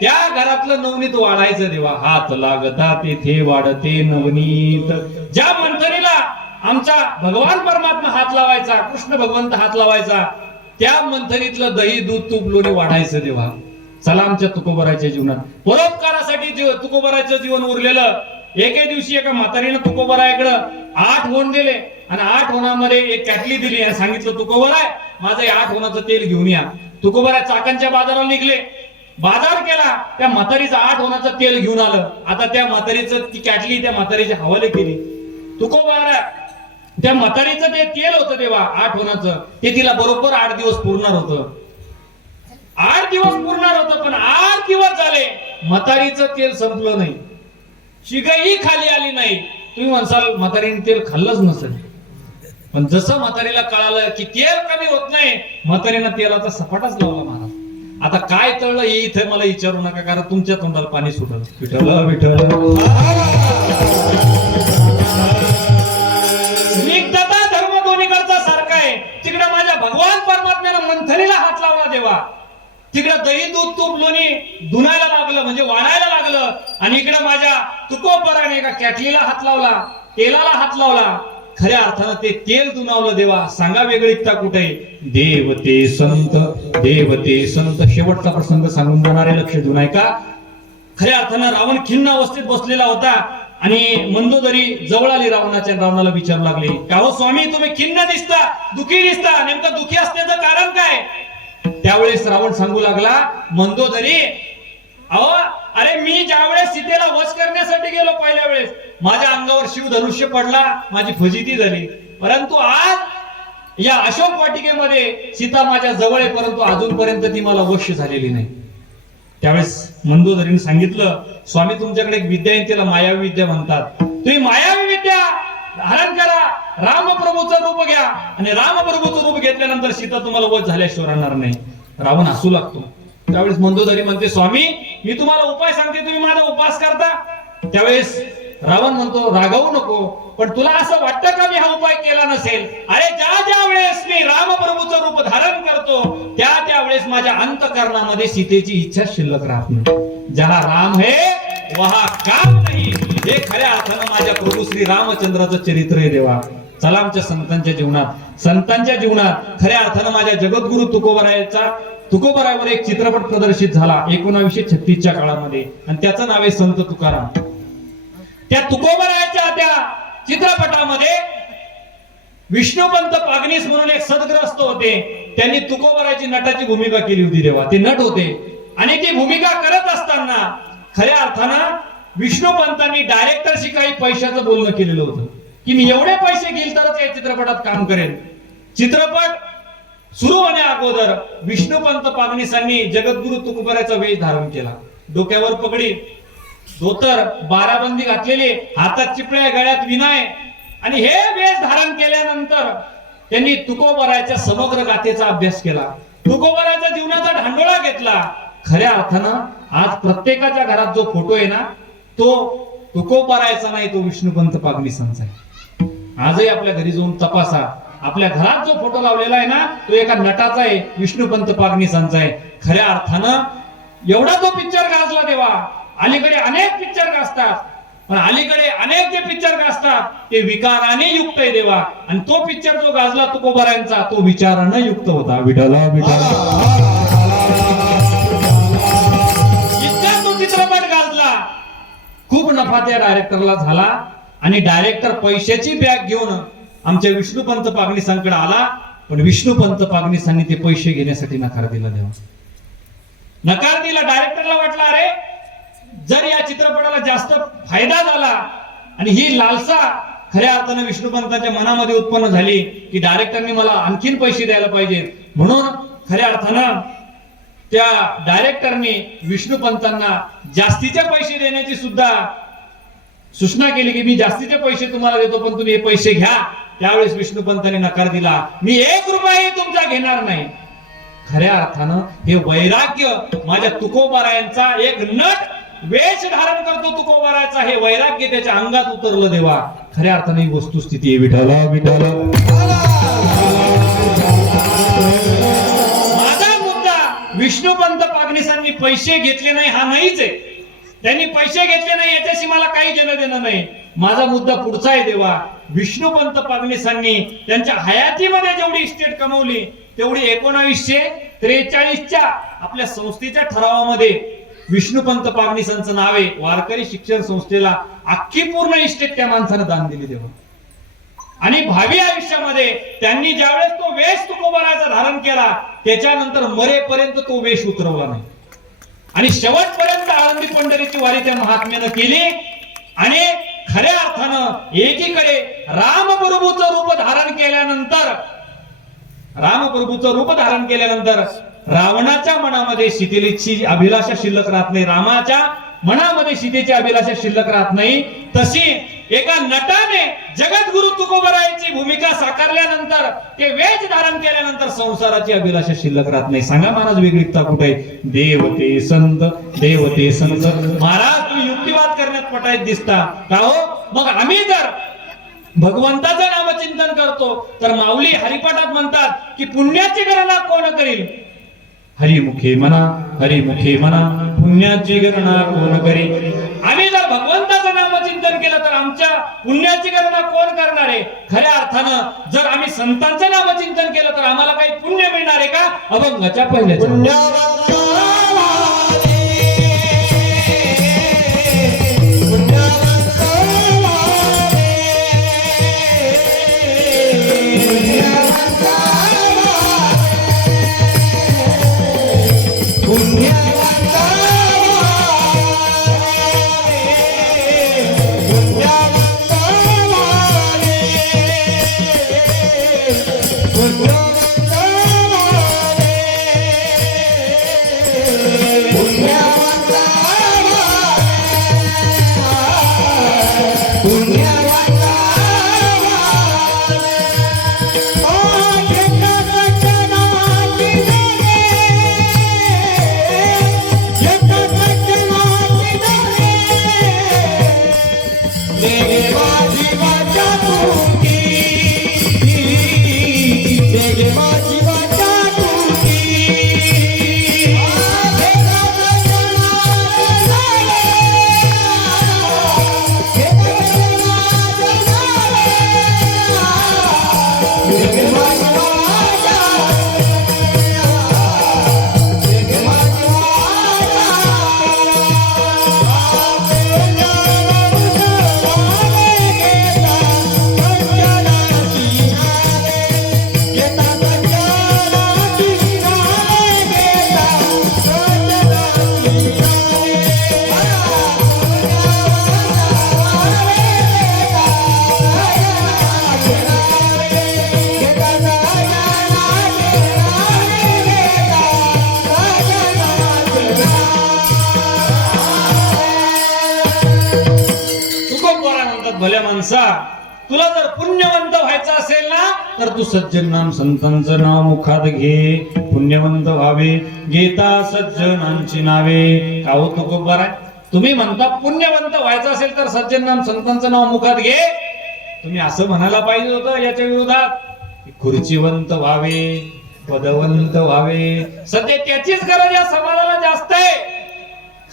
त्या घरातलं नवनीत वाढायचं. देवा हात लागता तेथे वाढते नवनीत. ज्या मंथनीला आमचा भगवान परमात्मा हात लावायचा, कृष्ण भगवंत हात लावायचा, त्या मंथनीतलं दही दूध तूप लोणी वाढायचं. देवा चला आमच्या तुकोबारायच्या जीवनात परोपकारासाठी तुकोबारायचं जीवन उरलेलं. एके दिवशी एका म्हातारीनं तुकोबारायकडं 8 होन दिले आणि 8 होनामध्ये एक कॅटली दिली आणि सांगितलं, तुकोबाराय माझं 8 होनाचं तेल घेऊन या. तुकोबाराय चाकणच्या बाजाराला निघले. बाजार केला, त्या म्हातारीचं 8 होण्याचं तेल घेऊन आलं. आता त्या म्हातारीचं ती कॅटली त्या म्हातारीच्या हवाले केली. तुकोबारा त्या म्हातारीचं ते तेल होतं तेव्हा 8 होण्याचं, ते तिला बरोबर 8 दिवस पुरणार होतं. 8 दिवस पुरणार होतं, पण 8 दिवस झाले म्हातारीचं तेल संपलं नाही, शिगाई खाली आली नाही. तुम्ही म्हणसाल म्हातारीने तेल खाल्लंच नसेल, पण जसं म्हातारीला कळालं की तेल कमी होत नाही, म्हातारीनं तेलाचा सपाटाच लावला महाराज. आता काय तळलं हे इथे मला विचारू नका, कारण तुमच्या तोंडाला पाणी सुटलं. विठ्ठल विठ्ठल स्निग्धता धर्म दोन्हीकडचा सारखा आहे. तिकडे माझ्या भगवान परमात्म्यानं मंथनीला हात लावला देवा, तिकडे दही दूध तूप लोणी धुनायला लागलं म्हणजे वाढायला लागलं, आणि इकडे माझ्या तुकोबराने एका कॅटलीला हात लावला, तेलाला हात लावला. खऱ्या अर्थानं ते तेल दुनावलं देवा. सांगा वेगळीकता कुठे? देवते संत शेवटचा प्रसंग सांगून जाणारे लक्ष देऊन ऐका. खऱ्या अर्थानं रावण खिन्न अवस्थेत बसलेला होता, आणि मंदोदरी जवळ आली रावणाला विचारू लागली, का हो स्वामी तुम्ही खिन्न दिसता, दुखी दिसता, नेमकं दुखी असण्याचं कारण काय? त्यावेळेस रावण सांगू लागला, मंदोदरी अहो अरे मी ज्यावेळेस सीतेला वश करण्यासाठी गेलो पहिल्या वेळेस, माझ्या अंगावर शिवधनुष्य पडला, माझी फजिती झाली. परंतु आज या अशोक वाटिकेमध्ये सीता माझ्या जवळ आहे, परंतु अजूनपर्यंत ती मला वश झालेली नाही. त्यावेळेस मंदोदरीने सांगितलं, स्वामी तुमच्याकडे एक विद्या आहे, त्याला मायावी विद्या म्हणतात. तुम्ही मायावी विद्या धारण करा, रामप्रभूचं रूप घ्या, आणि रामप्रभूचं रूप घेतल्यानंतर सीता तुम्हाला वश झाल्याशिवाय राहणार नाही. रावण हसू लागतो. त्यावेळेस मंदोदरी म्हणते, स्वामी मी तुम्हाला उपाय सांगते, तुम्ही माझा उपास करता? त्यावेळेस रावण म्हणतो, रागावू नको, पण तुला असं वाटतं का मी हा उपाय केला नसेल? अरे ज्या वेळेस मी रामप्रभूचं रूप धारण करतो, त्या वेळेस माझ्या अंतःकरणामध्ये सीतेची इच्छा शिल्लक राहत नाही. जहा राम है वहा काम नाही, हे खऱ्या अर्थानं माझ्या प्रभू श्री रामचंद्राचं चरित्र आहे देवा. चला आमच्या संतांच्या जीवनात खऱ्या अर्थानं माझ्या जगद्गुरु तुकोबरायवर एक चित्रपट प्रदर्शित झाला 1936च्या काळामध्ये, आणि त्याचं नाव आहे संत तुकाराम. त्या तुकोबरायच्या त्या चित्रपटामध्ये विष्णुपंत पागनीस म्हणून एक सद्ग्रस्त होते, त्यांनी तुकोबरायची नटाची भूमिका केली होती देवा. ते नट होते, आणि ती भूमिका करत असताना खऱ्या अर्थानं विष्णुपंतांनी डायरेक्टरशी काही पैशाचं बोलणं केलेलं होतं, की मी एवढे पैसे घेईल तरच या चित्रपटात काम करेन. चित्रपट सुरू होण्या अगोदर विष्णुपंत पागनीसांनी जगद्गुरु तुकोबरायचा वेश धारण केला. डोक्यावर पगडी, धोतर, बाराबंदी घातलेली, हातात चिपळ्या, गळ्यात विनाय, आणि हे वेश धारण केल्यानंतर त्यांनी तुकोबरायच्या समग्र गाथेचा अभ्यास केला, तुकोबरायच्या जीवनाचा ढांडोळा घेतला. खऱ्या अर्थानं आज प्रत्येकाच्या घरात जो फोटो आहे ना, तो तुकोबरायचा नाही, तो विष्णुपंत पागनीसांचा आहे. आजही आपल्या घरी जाऊन तपासा, आपल्या घरात जो फोटो लावलेला आहे ना, तो एका नटाचा आहे, विष्णुपंत पागनीसांचा आहे. खऱ्या अर्थानं एवढा जो पिक्चर गाजला देवा. अलीकडे अनेक पिक्चर गाजतात, पण अलीकडे अनेक जे पिक्चर गाजतात ते विकाराने युक्त आहे देवा. आणि तो पिक्चर जो गाजला तुकोबरायांचा, तो विचाराने युक्त होता. विठ्ठला विठ्ठला इतका तो चित्रपट गाजला, खूप नफा त्या डायरेक्टरला झाला, आणि डायरेक्टर पैशाची बॅग घेऊन आमच्या विष्णुपंत पागनीसांकडे आला, पण विष्णुपंत पागनीसांनी ते पैसे घेण्यासाठी नकार दिला देवा. नकार दिला. डायरेक्टरला वाटलं अरे जर या चित्रपटाला जास्त फायदा झाला, आणि ही लालसा खऱ्या अर्थानं विष्णुपंतांच्या मनामध्ये उत्पन्न झाली की डायरेक्टरनी मला आणखीन पैसे द्यायला पाहिजेत, म्हणून खऱ्या अर्थानं त्या डायरेक्टरनी विष्णुपंतांना जास्तीचे पैसे देण्याची सुद्धा सूचना केली, की मी जास्तीचे पैसे तुम्हाला देतो, पण तुम्ही हे पैसे घ्या. त्यावेळेस विष्णुपंतांनी नकार दिला, मी 1 रुपयाही तुमचा घेणार नाही. खऱ्या अर्थानं हे वैराग्य माझ्या तुकोबरायांचा, एक नट वेश धारण करतो तुकोबरायचा, हे वैराग्य त्याच्या अंगात उतरलं देवा. खऱ्या अर्थाने ही वस्तुस्थिती आहे. विठ्ठला विठ्ठला माझा मुद्दा विष्णुपंत पागनीसांनी पैसे घेतले नाही हा नाहीच आहे. त्यांनी पैसे घेतले नाही याच्याशी मला काही घेणं देणं नाही. माझा मुद्दा पुढचा आहे देवा. विष्णुपंत पागनीसांनी त्यांच्या हयातीमध्ये जेवढी इस्टेट कमवली, तेवढी 1943च्या आपल्या संस्थेच्या ठरावामध्ये विष्णुपंत पागनीसांचं नाव आहे. वारकरी शिक्षण संस्थेला अख्खी पूर्ण इस्टेट त्या माणसानं दान दिली देवा. आणि भावी आयुष्यामध्ये त्यांनी ज्यावेळेस तो वेश तुकोबरायचा धारण केला, त्याच्यानंतर मरेपर्यंत तो वेश उतरवला नाही. आणि शेवटपर्यंत आळंदी पंढरीची वारी त्या महात्म्यानं केली आणि खऱ्या अर्थानं एकीकडे रामप्रभूचं रूप धारण केल्यानंतर रावणाच्या मनामध्ये सीतेची अभिलाषा शिल्लक राहत नाही, रामाच्या मनामध्ये सीतेची अभिलाषा शिल्लक राहत नाही. तशी एका नटाने जगद्गुरु तुकोबरायांची भूमिका साकारल्यानंतर ते वेश धारण केल्यानंतर संसाराची अभिलाषा शिल्लक राहत नाही. सांगा महाराज वेगळीकता कुठे? देवते संत महाराज तुम्ही युक्तिवाद करण्यात पटायत दिसता का हो? मग आम्ही जर भगवंताचं नामचिंतन करतो तर माऊली हरिपाठात म्हणतात की पुण्याची गणना कोण करील? हरिमुखे म्हणा पुण्याची गणना कोण करील? आम्ही जर भगवंताचं नामचिंतन केलं तर आमच्या पुण्याची गणना कोण करणार आहे? खऱ्या अर्थानं जर आम्ही संतांचं नामचिंतन केलं तर आम्हाला काही पुण्य मिळणार आहे का? अभंगाच्या पहिल्याच्या भल्या माणसा, तुला जर पुण्यवंत व्हायचं असेल ना तर तू सज्जन नाम संतांचं नाव मुखात घे. पुण्यवंत व्हावे घेता सज्जनांची नावे. का हो तुकोबर आहे? तुम्ही म्हणता पुण्यवंत व्हायचं असेल तर सज्जन नाम संतांचं नाव मुखात घे. तुम्ही असं म्हणायला पाहिजे होतं याच्या विरोधात खुर्चीवंत व्हावे, पदवंत व्हावे. सध्या त्याचीच गरज या समाजाला जास्त आहे.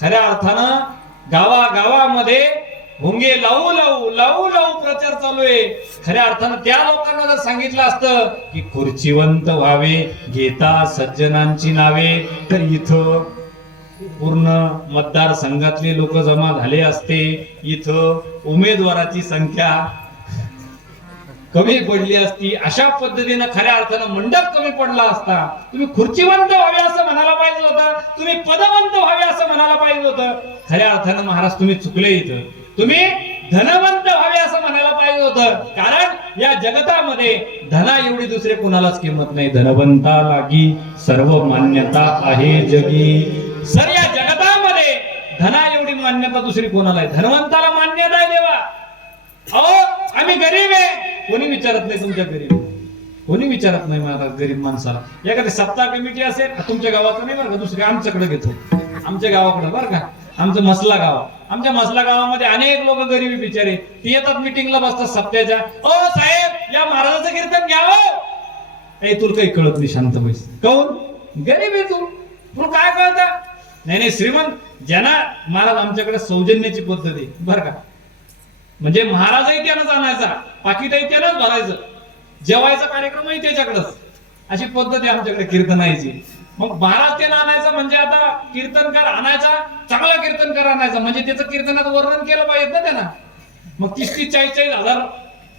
खऱ्या अर्थानं गावागावामध्ये भोंगे लावू लावू प्रचार चालू आहे. खऱ्या अर्थानं त्या लोकांना जर सांगितलं असतं की खुर्चीवंत व्हावे घेता सज्जनांची नावे तर इथं पूर्ण मतदारसंघातले लोक जमा झाले असते. इथं उमेदवाराची संख्या कमी पडली असती. अशा पद्धतीनं खऱ्या अर्थानं मंडप कमी पडला असता. तुम्ही खुर्चीवंत व्हावे असं म्हणायला पाहिजे होतं, तुम्ही पदवंत व्हावे असं म्हणायला पाहिजे होतं. खऱ्या अर्थानं महाराज तुम्ही चुकले. इथं तुम्ही धनवंत व्हावे असं म्हणायला पाहिजे होतं. कारण या जगतामध्ये धना एवढी दुसरे कुणालाच किंमत नाही. धनवंता लागी सर्व मान्यता आहे जगी. सर या जगतामध्ये धना एवढी मान्यता दुसरी कोणाला आहे? धनवंताला मान्यता आहे देवा. अहो आम्ही गरीब आहे कोणी विचारत नाही. तुमच्या गरीब कोणी विचारत नाही महाराज गरीब माणसाला. एखादी सप्ताह कमिटी असेल तुमच्या गावाचं नाही बरं का, दुसऱ्या आमच्याकडे घेतो. आमच्या गावाकडे बरं का, आमचं मसला गाव. आमच्या मसला गावामध्ये अनेक लोक गरीबी बिचारे ती येतात मिटिंगला बसतात सप्त्याच्या. ओ साहेब या महाराजाचं कीर्तन घ्यावं. ए तुला काही कळत नाही, शांत बैस. काऊन? गरीब आहे तू, तुला काय कळतं? नाही श्रीमंत ज्यांना महाराज आमच्याकडे सौजन्याची पद्धत आहे बरं का. म्हणजे महाराजही त्यानंच आणायचा, पाकिटही त्यानंच भरायचं, जेवायचा कार्यक्रमही त्याच्याकडेच. अशी पद्धत आहे आमच्याकडे कीर्तनाची. मग महाराज त्याला आणायचा म्हणजे आता कीर्तनकार आणायचा, चांगला कीर्तनकार आणायचा म्हणजे त्याचं कीर्तनात वर्णन केलं पाहिजे ना त्यांना. मग 30-40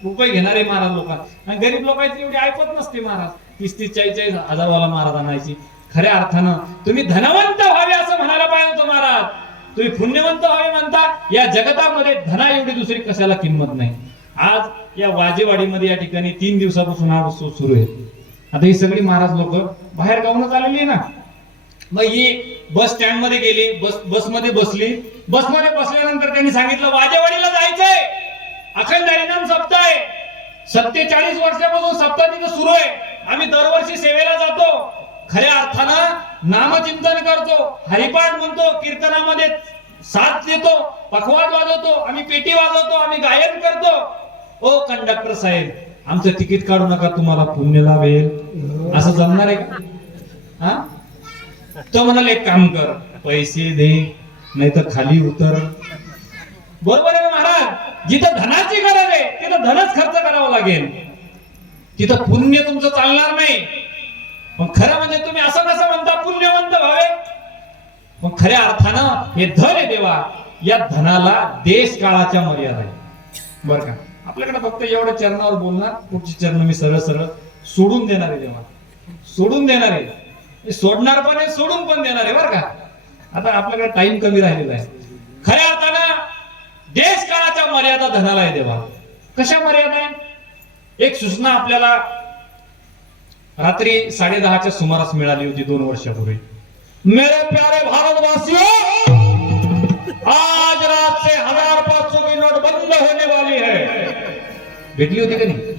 रुपये घेणारे महाराज लोक. आणि गरीब लोकांची एवढी ऐपत नसते महाराज. 30-40 हजारवाला महाराज आणायची. खऱ्या अर्थानं तुम्ही धनवंत व्हावे असं म्हणायला पाहिजे होतं महाराज. तुम्ही पुण्यवंत व्हावे म्हणता. या जगतामध्ये धना एवढी दुसरी कशाला किंमत नाही. आज या वाजेवाडीमध्ये या ठिकाणी 3 दिवसापासून हा उत्सव सुरू आहे. आता ही सगळी महाराज लोक बाहेर गावूनच आलेली आहे ना. मग ही बस स्टँड मध्ये गेली, बसमध्ये बसली. बसमध्ये बसल्यानंतर त्यांनी सांगितलं वाजेवाडीला जायचंय, अखंड हरिनाम सप्ताह आहे. 47 वर्षापासून सप्ताह तिथं सुरू आहे. आम्ही दरवर्षी सेवेला जातो. खऱ्या अर्थानं नामचिंतन करतो, हरिपाठ म्हणतो, कीर्तनामध्ये साथ देतो, पखवाज वाजवतो, आम्ही पेटी वाजवतो, आम्ही गायन करतो. ओ कंडक्टर साहेब, आमचं तिकीट काढू नका, तुम्हाला पुण्य लाभेल. असं जमणार आहे का? हा, तो म्हणाल एक काम कर, पैसे दे नाही तर खाली उतर. बरोबर आहे ना महाराज. जिथं धनाची गरज आहे तिथं धनच खर्च करावं लागेल. तिथं पुण्य तुमचं चालणार नाही. पण खरं म्हणजे तुम्ही असं कसं म्हणता पुण्यवंत व्हावे. पण खऱ्या अर्थानं हे धन आहे देवा, या धनाला देश काळाच्या मर्यादा आहे. बरं का, आपल्याकडे फक्त एवढ्या चरणावर बोलणार, पुढची चरण मी सरळ सरळ सोडून देणार आहे देवा, सोडून देणार आहे. सोडणार पण आहे, सोडून पण देणार आहे. बरं का, आता आपल्याकडे टाइम कमी राहिलेला आहे. खऱ्या अर्थानं देश काळाच्या मर्यादा धनाला आहे देवा. कशा मर्यादा आहे? एक सूचना आपल्याला रात्री 10:30च्या सुमारास मिळाली होती 2 वर्षापूर्वी. मेरे प्यारे भारतवासियों, आज रात से 1000-500 की नोट बंद होने वाली है. भेटली होती का नाही?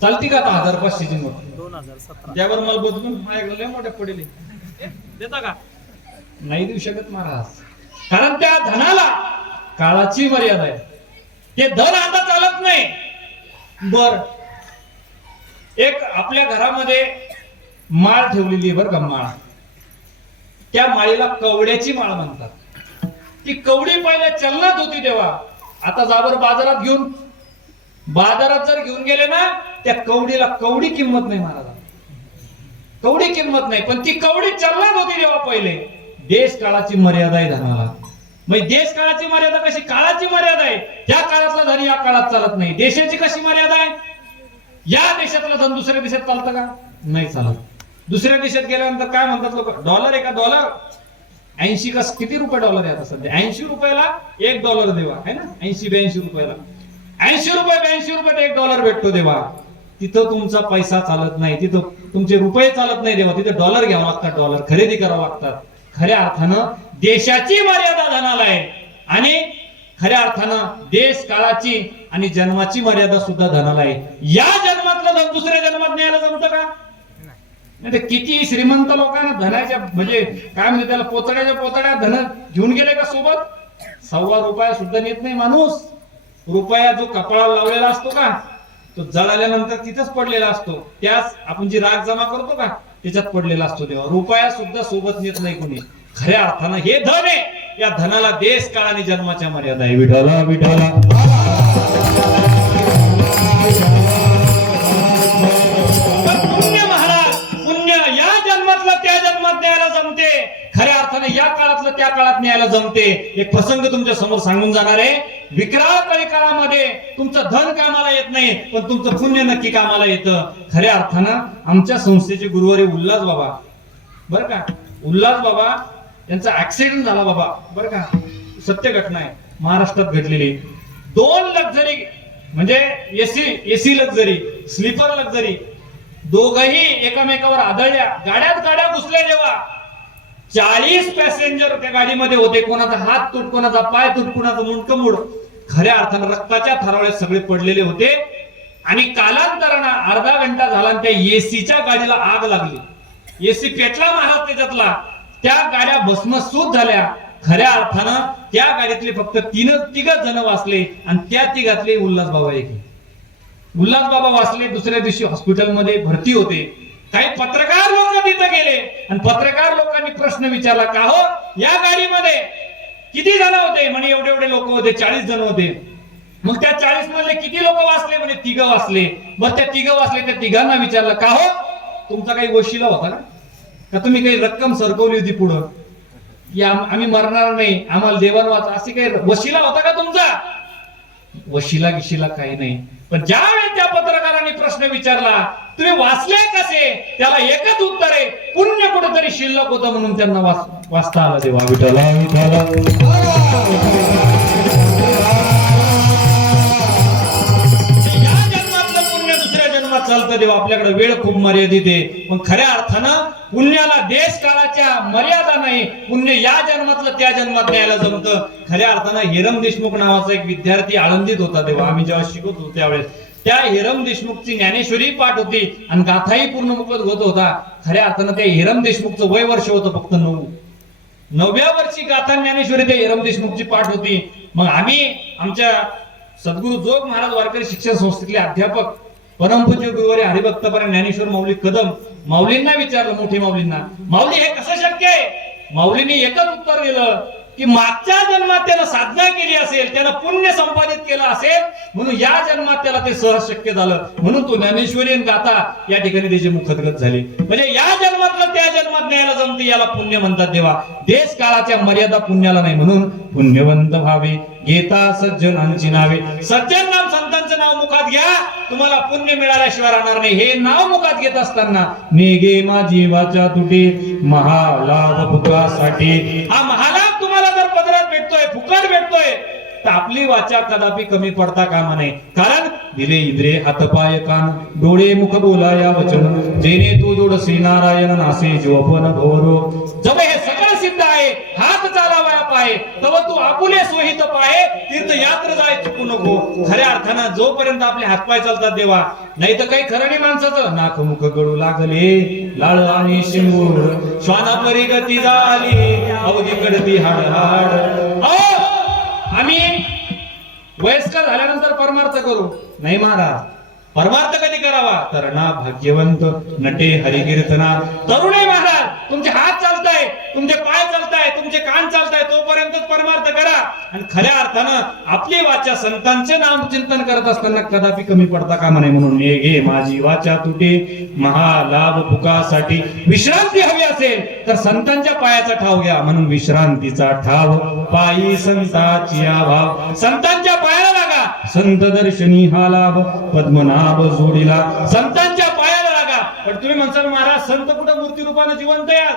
चालती का आता 1000-500 ची नोट? 2017 त्यावर मला बदलून माझ्याकडे लय मोठे पडेल. देता का? नाही देऊ शकत महाराज. कारण त्या धनाला काळाची मर्यादा आहे. ते धन आता चालत नाही. बर, एक आपल्या घरामध्ये माळ ठेवलेली आहे बरं का, माळ. त्या माळीला कवड्याची माळ म्हणतात. ती कवडी पहिले चलनात होती तेव्हा. आता जाबर बाजारात जर घेऊन गेले ना, त्या कवडीला कवडी किंमत नाही महाराज, कवडी किंमत नाही. पण ती कवडी चलनात होती तेव्हा पहिले. देश काळाची मर्यादा आहे धनाला. मग देश काळाची मर्यादा कशी? काळाची मर्यादा आहे. त्या काळातला धन या काळात चालत नाही. देशाची कशी मर्यादा आहे? या देशातलं धन दुसऱ्या देशात चालतं का? नाही चालत. दुसऱ्या देशात गेल्यानंतर काय म्हणतात लोक? डॉलर आहे का? डॉलर 80 किती रुपये डॉलर आहे आता सध्या? 80 रुपयाला $1 देवा आहे ना. 80-82 रुपयाला 82 रुपये 1 डॉलर भेटतो देवा. तिथं तुमचा पैसा चालत नाही, तिथं तुमचे रुपये चालत नाही देवा. तिथं डॉलर घ्यावं लागतात, डॉलर खरेदी करावं लागतात. खऱ्या अर्थानं देशाची मर्यादा धनाला आहे. आणि खऱ्या अर्थानं देश काळाची आणि जन्माची मर्यादा सुद्धा धनाला आहे. या जन्मातलं धन दुसऱ्या जन्मात न्यायला जमतं का? नाही. किती श्रीमंत लोकांना धनाच्या म्हणजे काय म्हणजे त्याला पोतड्या धन घेऊन गेले का सोबत? ₹1.25 सुद्धा नेत नाही माणूस. रुपया जो कपाळाला लावलेला असतो का, तो जळाल्यानंतर तिथंच पडलेला असतो. त्याच आपण जी राग जमा करतो का, त्याच्यात पडलेला असतो तेव्हा. रुपया सुद्धा सोबत नेत नाही कोणी. खऱ्या अर्थानं हे धन आहे. या धनाला देश काळ आणि जन्माच्या मर्यादा आहे. विठाला विठाला. पुण्य महाराज, पुण्य या जन्मातलं त्या जन्मात न्यायला जमते. खऱ्या अर्थाने या काळातलं त्या काळात न्यायला जमते. एक प्रसंग तुमच्या समोर सांगून जाणार आहे. विकराळ काळामध्ये तुमचं धन कामाला येत नाही, पण तुमचं पुण्य नक्की कामाला येतं. खऱ्या अर्थानं आमच्या संस्थेचे गुरुवारी उल्हास बाबा, बरं का, उल्हास बाबा यांचा ऍक्सिडेंट झाला बाबा, बरं का. सत्य घटना आहे, महाराष्ट्रात घडलेली. 2 लक्झरी म्हणजे एसी लक्झरी, स्लीपर लक्झरी, दोघही एकमेकावर आदळल्या. गाड्या घुसल्या. जेव्हा 40 पॅसेंजर त्या गाडीमध्ये होते. कोणाचा हात तुट, कोणाचा पाय तुट, कोणाचं मुंडकं मूड. खऱ्या अर्थानं रक्ताच्या थरावळ्यात सगळे पडलेले होते. आणि कालांतरानं अर्धा घंटा झाला आणि त्या एसीच्या गाडीला आग लागली. एसी पेटला महाराज त्याच्यातला. त्या गाड्या भस्मसूत झाल्या. खऱ्या अर्थानं त्या गाडीतले फक्त 3 जण वाचले आणि त्या तिघातले उल्हास बाबा एक. उल्हास बाबा वाचले. दुसऱ्या दिवशी हॉस्पिटलमध्ये भरती होते. काही पत्रकार लोक तिथे गेले आणि पत्रकार लोकांनी प्रश्न विचारला, का हो या गाडीमध्ये किती जण होते? म्हणे एवढे लोक होते, 40 जण होते. मग त्या 40 मधले किती लोक वाचले? म्हणे 3 वाचले. मग त्या 3 वाचले. त्या 3घांना विचारलं, का हो तुमचा काही वशिला होता का तुम्ही काही रक्कम सरकवली होती पुढं की आम्ही मरणार नाही, आम्हाला देवान वाचा, असे काही वशिला होता का तुमचा? वशिला गिशीला काही नाही. पण ज्यावेळी त्या पत्रकारांनी प्रश्न विचारला तुम्ही वाचले कसे, त्याला एकच उत्तर आहे, पुण्य कुठेतरी शिल्लक होतं म्हणून त्यांना वाचता आलं. देवा विठ्ठला चालतं देवा. आपल्याकडे वेळ खूप मर्यादित आहे, पण खऱ्या अर्थानं पुण्याला देश काळाच्या मर्यादा नाही. पुण्य या जन्मातलं त्या जन्मात न्यायला जमतं. खऱ्या अर्थानं हिरम देशमुख नावाचा एक विद्यार्थी आळंदीत होता तेव्हा, आम्ही जेव्हा शिकत होतो त्यावेळेस त्या हिरम देशमुखची ज्ञानेश्वरी पाठ होती आणि गाथाही पूर्ण मुखत होत होता. खऱ्या अर्थानं त्या हिरम देशमुखचं वय वर्ष होतं फक्त 9व्या वर्षी गाथा ज्ञानेश्वरी त्या हिरम देशमुखची पाठ होती. मग आम्ही आमच्या सद्गुरू जोग महाराज वारकरी शिक्षण संस्थेतले अध्यापक परमपूज्य गुरुवारी हरिभक्तपरायण ज्ञानेश्वर माऊली कदम माऊलींना विचारलं, मोठी माऊलींना, माऊली हे कसं शक्य आहे? माऊलींनी एकच उत्तर दिलं की मागच्या जन्मात त्यानं साधना केली असेल, त्यानं पुण्य संपादित केलं असेल म्हणून या जन्मात त्याला ते सहज शक्य झालं. म्हणून तो ज्ञानेश्वरी आणि गाथा या ठिकाणी त्याची मुखदगत झाली. म्हणजे या जन्मातलं त्या जन्मात न्यायला जमते, याला पुण्य म्हणतात देवा. देश काळाच्या मर्यादा पुण्याला नाही, म्हणून पुण्यवंत व्हावे घेता सज्जनांची नावे. सज्जन नाम संतांचं नाव मुखात घ्या, तुम्हाला पुण्य मिळाल्याशिवाय राहणार नाही. हे नाव मुखात घेत असताना नेगे माझी वाचा तुटे महालाभ फुकासाठी. हा महालाभ तुम्हाला जर पदरात भेटतोय, फुकट भेटतोय, तर आपली वाचा कदापि कमी पडता कामा नये. कारण दिले इंद्रे हातपाय कान डोळे मुख बोलाया वचन, जेणे तू जोडसी नारायण नासे जोपन घोरो. जब हे सगळं सिद्ध आहे, हात चालावया पाय तव तू आपुले सोहित पाय, तीर्थयात्र जाय चुकू नको. खऱ्या अर्थानं जोपर्यंत आपले हातपाय चालतात देवा, नाही तर काही खरं नाही माणसाचं. नाक मुख गळू लागले लाळ आणि शिंगूर, श्वानापरी गती झाली अवधी कडती हाड हाड. आम्ही वयस्कर झाल्यानंतर परमार्थ करू नाही महाराज. परमार्थ कधी करावा? तरणा भाग्यवंत नटे हरिकीर्तना. तरुण आहे महाराज, तुमचे हात चालताय, तुमचे पाय चालताय, तुमचे कान चालताय, तोपर्यंत परमार्थ करा. आणि खऱ्या अर्थानं आपली वाचा संतांचे नाम चिंतन करत असताना कदापि कमी पडता कामा नये. म्हणून नेगे माझी वाचा तुटे महालाभ फुकासाठी. विश्रांती हवी असेल तर संतांच्या पायाचा ठाव घ्या, म्हणून विश्रांतीचा ठाव पायी संताची भाव. संतांच्या पायाला लागा, संत दर्शनी हा लाभ पद्मनाभ जोडीला. संतांच्या पायाला लागा. पण तुम्ही म्हणसाल महाराज संत कुठं मूर्ती रूपाने जिवंत यार.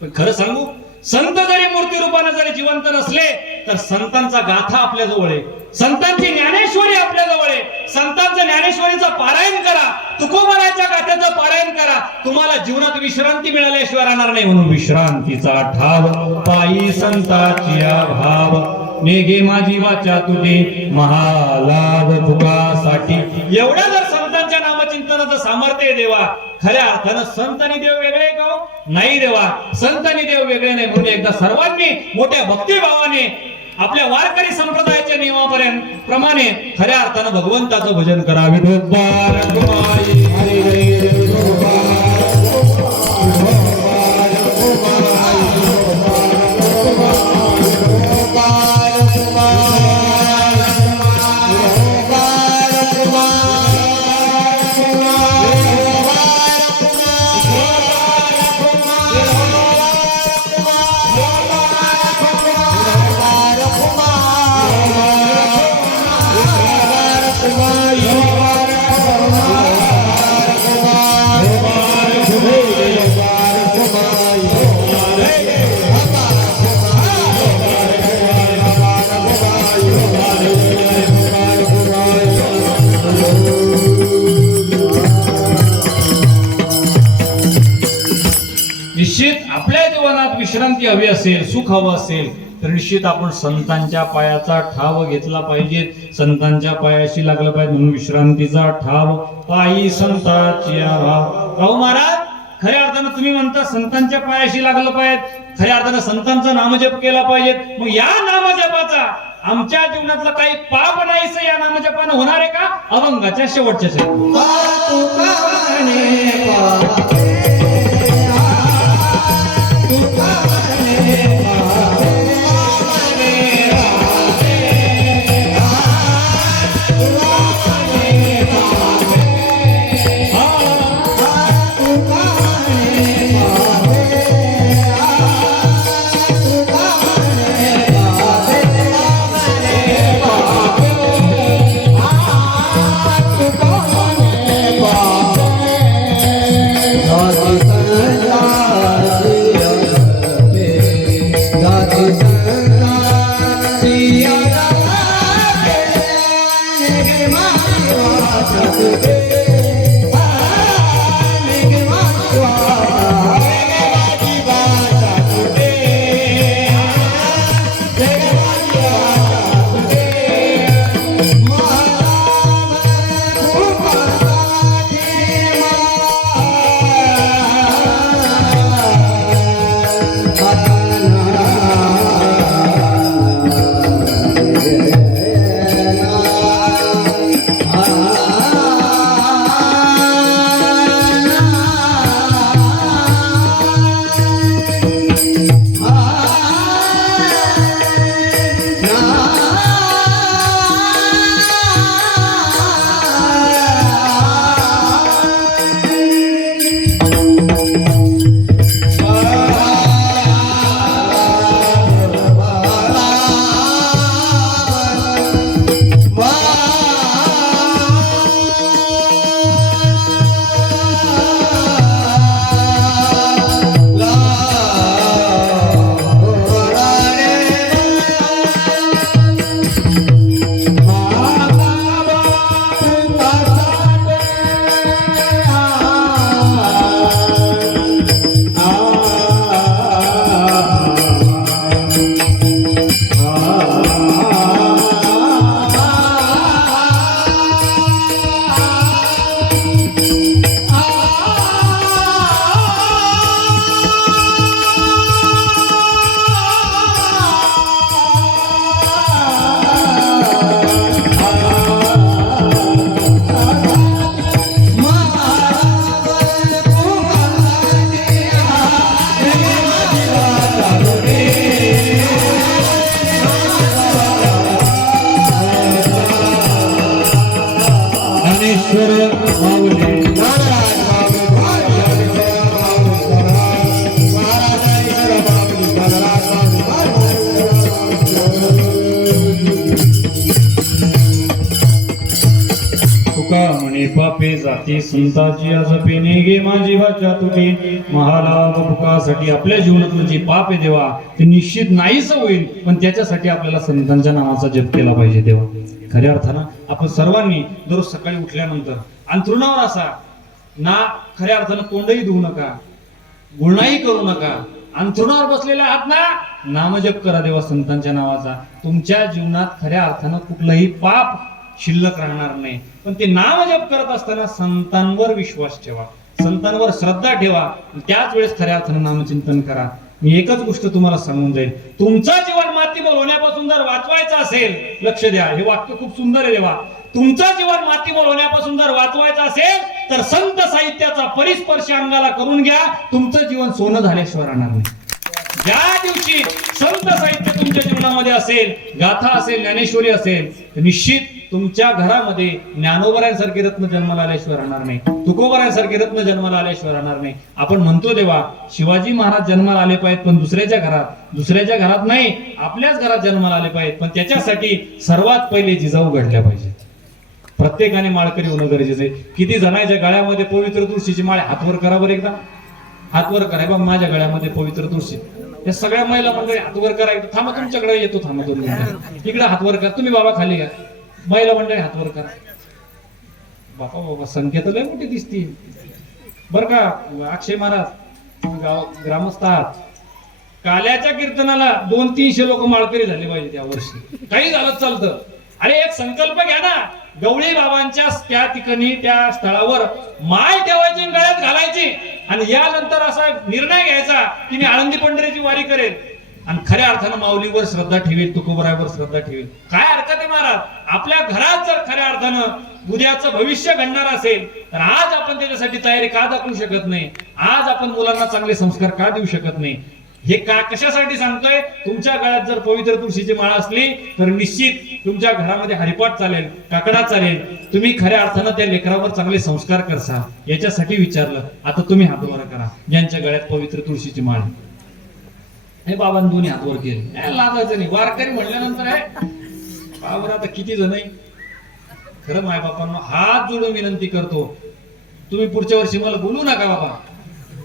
पण खरं सांगू, संत जरी मूर्ती रूपाने जरी जिवंत नसले तर संतांचा गाथा आपल्या जवळ आहे, संतांची ज्ञानेश्वरी आपल्या जवळ आहे. संतांचं ज्ञानेश्वरीचं पारायण करा, तुकोबराच्या गाथ्याचं पारायण करा, तुम्हाला जीवनात विश्रांती मिळाल्याशिवाय राहणार नाही. म्हणून विश्रांतीचा ठाव पायी संताची भाव. नेगे माझी वाचा तुटे महालाभ फुकासाठी. एवढ्या जर संतांच्या नामचिंतनाचं सामर्थ्य देवा, खऱ्या अर्थानं संत आणि देव वेगळे का? नाही देवा, संत आणि देव वेगळे नाही. म्हणून एकदा सर्वांनी मोठ्या भक्तिभावाने आपल्या वारकरी संप्रदायाच्या नियमापर्यंत प्रमाणे खऱ्या अर्थानं भगवंताचं भजन करावे. निश्चित आपल्या जीवनात विश्रांती हवी असेल, सुख हवं असेल तर निश्चित आपण संतांच्या पायाचा ठाव घेतला पाहिजे, संतांच्या पायाशी लागलं पाहिजे. म्हणून विश्रांतीचा ठाव पायी संताची भाव. राहू महाराज, खऱ्या अर्थानं तुम्ही म्हणता संतांच्या पायाशी लागलं पाहिजे, खऱ्या अर्थानं संतांचा नामजप केला पाहिजे. मग या नामजपाचा आमच्या जीवनातलं काही पाप नाहीस या नामजपानं होणार आहे का? अभंगाच्या शेवटच्या माऊली नारायण माऊली भारी या विठोबा माऊली महाराजांनी खरं माऊली बलराज तुका म्हणे पापे जाती संताची आजपे नेगे माझी वाचा तुटे महालाभ भुकासाठी आपल्या जीवनातलं जे पाप आहे देवा ते निश्चित नाहीच होईल, पण त्याच्यासाठी आपल्याला संतांच्या नावाचा जप केला पाहिजे देवा. खऱ्या अर्थानं आपण सर्वांनी दररोज सकाळी उठल्यानंतर अंथरुणावर असा ना खऱ्या अर्थानं तोंडही धुवू नका, गुळणाही करू नका, अंथरुणावर बसलेला आहात ना नामजप करा देवा संतांच्या नावाचा. तुमच्या जीवनात खऱ्या अर्थानं कुठलंही पाप शिल्लक राहणार नाही. पण ते नामजप करत असताना संतांवर विश्वास ठेवा, संतांवर श्रद्धा ठेवा, त्याच वेळेस खऱ्या अर्थानं नामचिंतन करा. मी एकच गोष्ट तुम्हाला सांगून जाईल, तुमचं जीवन मातीमोल होण्यापासून जर वाचवायचं असेल, लक्ष द्या, हे वाक्य खूप सुंदर आहे देवा. तुमचं जीवन मातीमोल होण्यापासून जर वाचवायचं असेल तर संत साहित्याचा परिस्पर्श अंगाला करून घ्या. तुमचं जीवन सोनं झाल्याशिवाय राहणार नाही. ज्या दिवशी संत साहित्य तुमच्या जीवनामध्ये असेल, गाथा असेल, ज्ञानेश्वरी असेल, तर निश्चित तुमच्या घरामध्ये ज्ञानोबरायांसारखे रत्न जन्माला आल्याशिवाय राहणार नाही, तुकोबरायांसारखे रत्न जन्माला आल्याशिवाय राहणार नाही. आपण म्हणतो देवा शिवाजी महाराज जन्माला आले पाहिजेत, पण दुसऱ्याच्या घरात नाही, आपल्याच घरात जन्माला आले पाहिजेत. पण त्याच्यासाठी सर्वात पहिले जिजाऊ घडल्या पाहिजे. प्रत्येकाने माळकरी होणं गरजेचं आहे. किती जणांच्या गळ्यामध्ये पवित्र तुळशीची माळ, हातवर करा बरं एकदा, हातवर करा. बघ माझ्या गळ्यामध्ये पवित्र तुळशी, या सगळ्या महिला मंडळी हातवर करा. थांबा तुमच्याकडे येतो, थांबा दोन मिनिटं. इकडे हातवर करा, तुम्ही बाबा खाली घ्या. महिला मंडळी हातवर करा. बाबा संख्या तर लय मोठी दिसती बर का. अक्षय महाराज गाव ग्रामस्थ आहात, काल्याच्या कीर्तनाला 200-300 लोक माळकरी झाले पाहिजे या वर्षी. काही झालं चालतं. अरे एक संकल्प घ्या ना, गवळी बाबांच्या त्या ठिकाणी त्या स्थळावर माळ ठेवायची, गळ्यात घालायची, आणि यानंतर असा निर्णय घ्यायचा की मी आळंदी पंढरीची वारी करेल आणि खऱ्या अर्थानं माऊलीवर श्रद्धा ठेवेल, तुकोबरावर श्रद्धा ठेवेल. काय हरकत आहे महाराज? आपल्या घरात जर खऱ्या अर्थानं उद्याचं भविष्य घडणार असेल तर आज आपण त्याच्यासाठी तयारी का दाखवू शकत नाही? आज आपण मुलांना चांगले संस्कार का देऊ शकत नाही? हे का कशासाठी सांगतोय? तुमच्या गळ्यात जर पवित्र तुळशीची माळ असली तर निश्चित तुमच्या घरामध्ये हरिपाठ चालेल, काकडा चालेल. तुम्ही खऱ्या अर्थानं त्या लेकरावर चांगले संस्कार करसा, याच्यासाठी विचारलं. आता तुम्ही हात वर करा ज्यांच्या गळ्यात पवित्र तुळशीची माळ. हे बाबांनी दोन्ही हात वर केले, लागायचं नाही. वारकरी म्हणल्यानंतर आहे बाबर आता किती जण आहे. खरं माय बापांना हात जोडून विनंती करतो, तुम्ही पुढच्या वर्षी मला बोलू नका बाबा,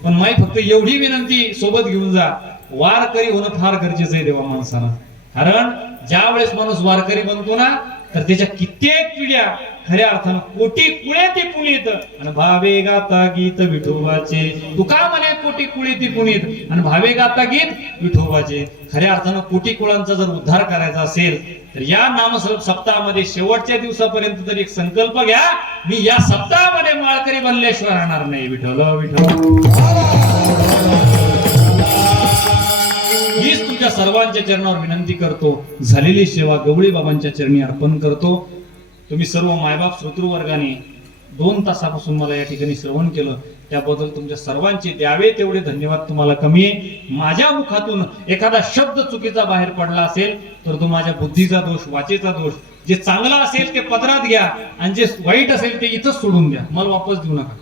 पण माई फक्त एवढी विनंती सोबत घेऊन जा, वारकरी होणं फार गरजेचं आहे देवा माणसानं. कारण ज्या वेळेस माणूस वारकरी बनतो ना तर त्याच्या कित्येक पिढ्या खऱ्या अर्थानं कोटी कुळे ती पुनीत आणि भावे गाता गीत विठोबाचे. तुका म्हणे कोटी कुळे ती पुनीत आणि भावे गाता गीत विठोबाचे. खऱ्या अर्थानं कोटी कुळांचा जर उद्धार करायचा असेल तर या नाम सप्ताहामध्ये शेवटच्या दिवसापर्यंत तरी एक संकल्प घ्या, मी या सप्ताहामध्ये माळकरी बनल्याशिवाय राहणार नाही. विठ्ठल विठ्ठल हीच तुमच्या सर्वांच्या चरणावर विनंती करतो. झालेली सेवा गवळी बाबांच्या चरणी अर्पण करतो. तुम्ही सर्व मायबाप श्रोतृवर्गाने 2 तासापासून मला या ठिकाणी श्रवण केलं, त्याबद्दल तुमच्या सर्वांचे द्यावे तेवढे धन्यवाद तुम्हाला कमी आहे. माझ्या मुखातून एखादा शब्द चुकीचा बाहेर पडला असेल तर तो माझ्या बुद्धीचा दोष, वाचेचा दोष. जे चांगला असेल ते पदरात घ्या आणि जे वाईट असेल ते इथंच सोडून द्या, मला वापस देऊ नका.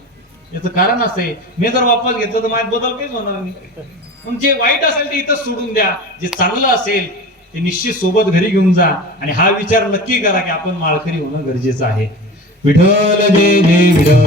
याचं कारण असं आहे, मी जर वापस घेतलं तर माझ्यात बदल काहीच होणार नाही. मग जे वाईट असेल ते इथंच सोडून द्या, जे चांगलं असेल ते निश्चित सोबत घरी घेऊन जा आणि हा विचार नक्की करा की आपण माळकरी होणं गरजेचं आहे. विठ्ठल जय जय विठ्ठल.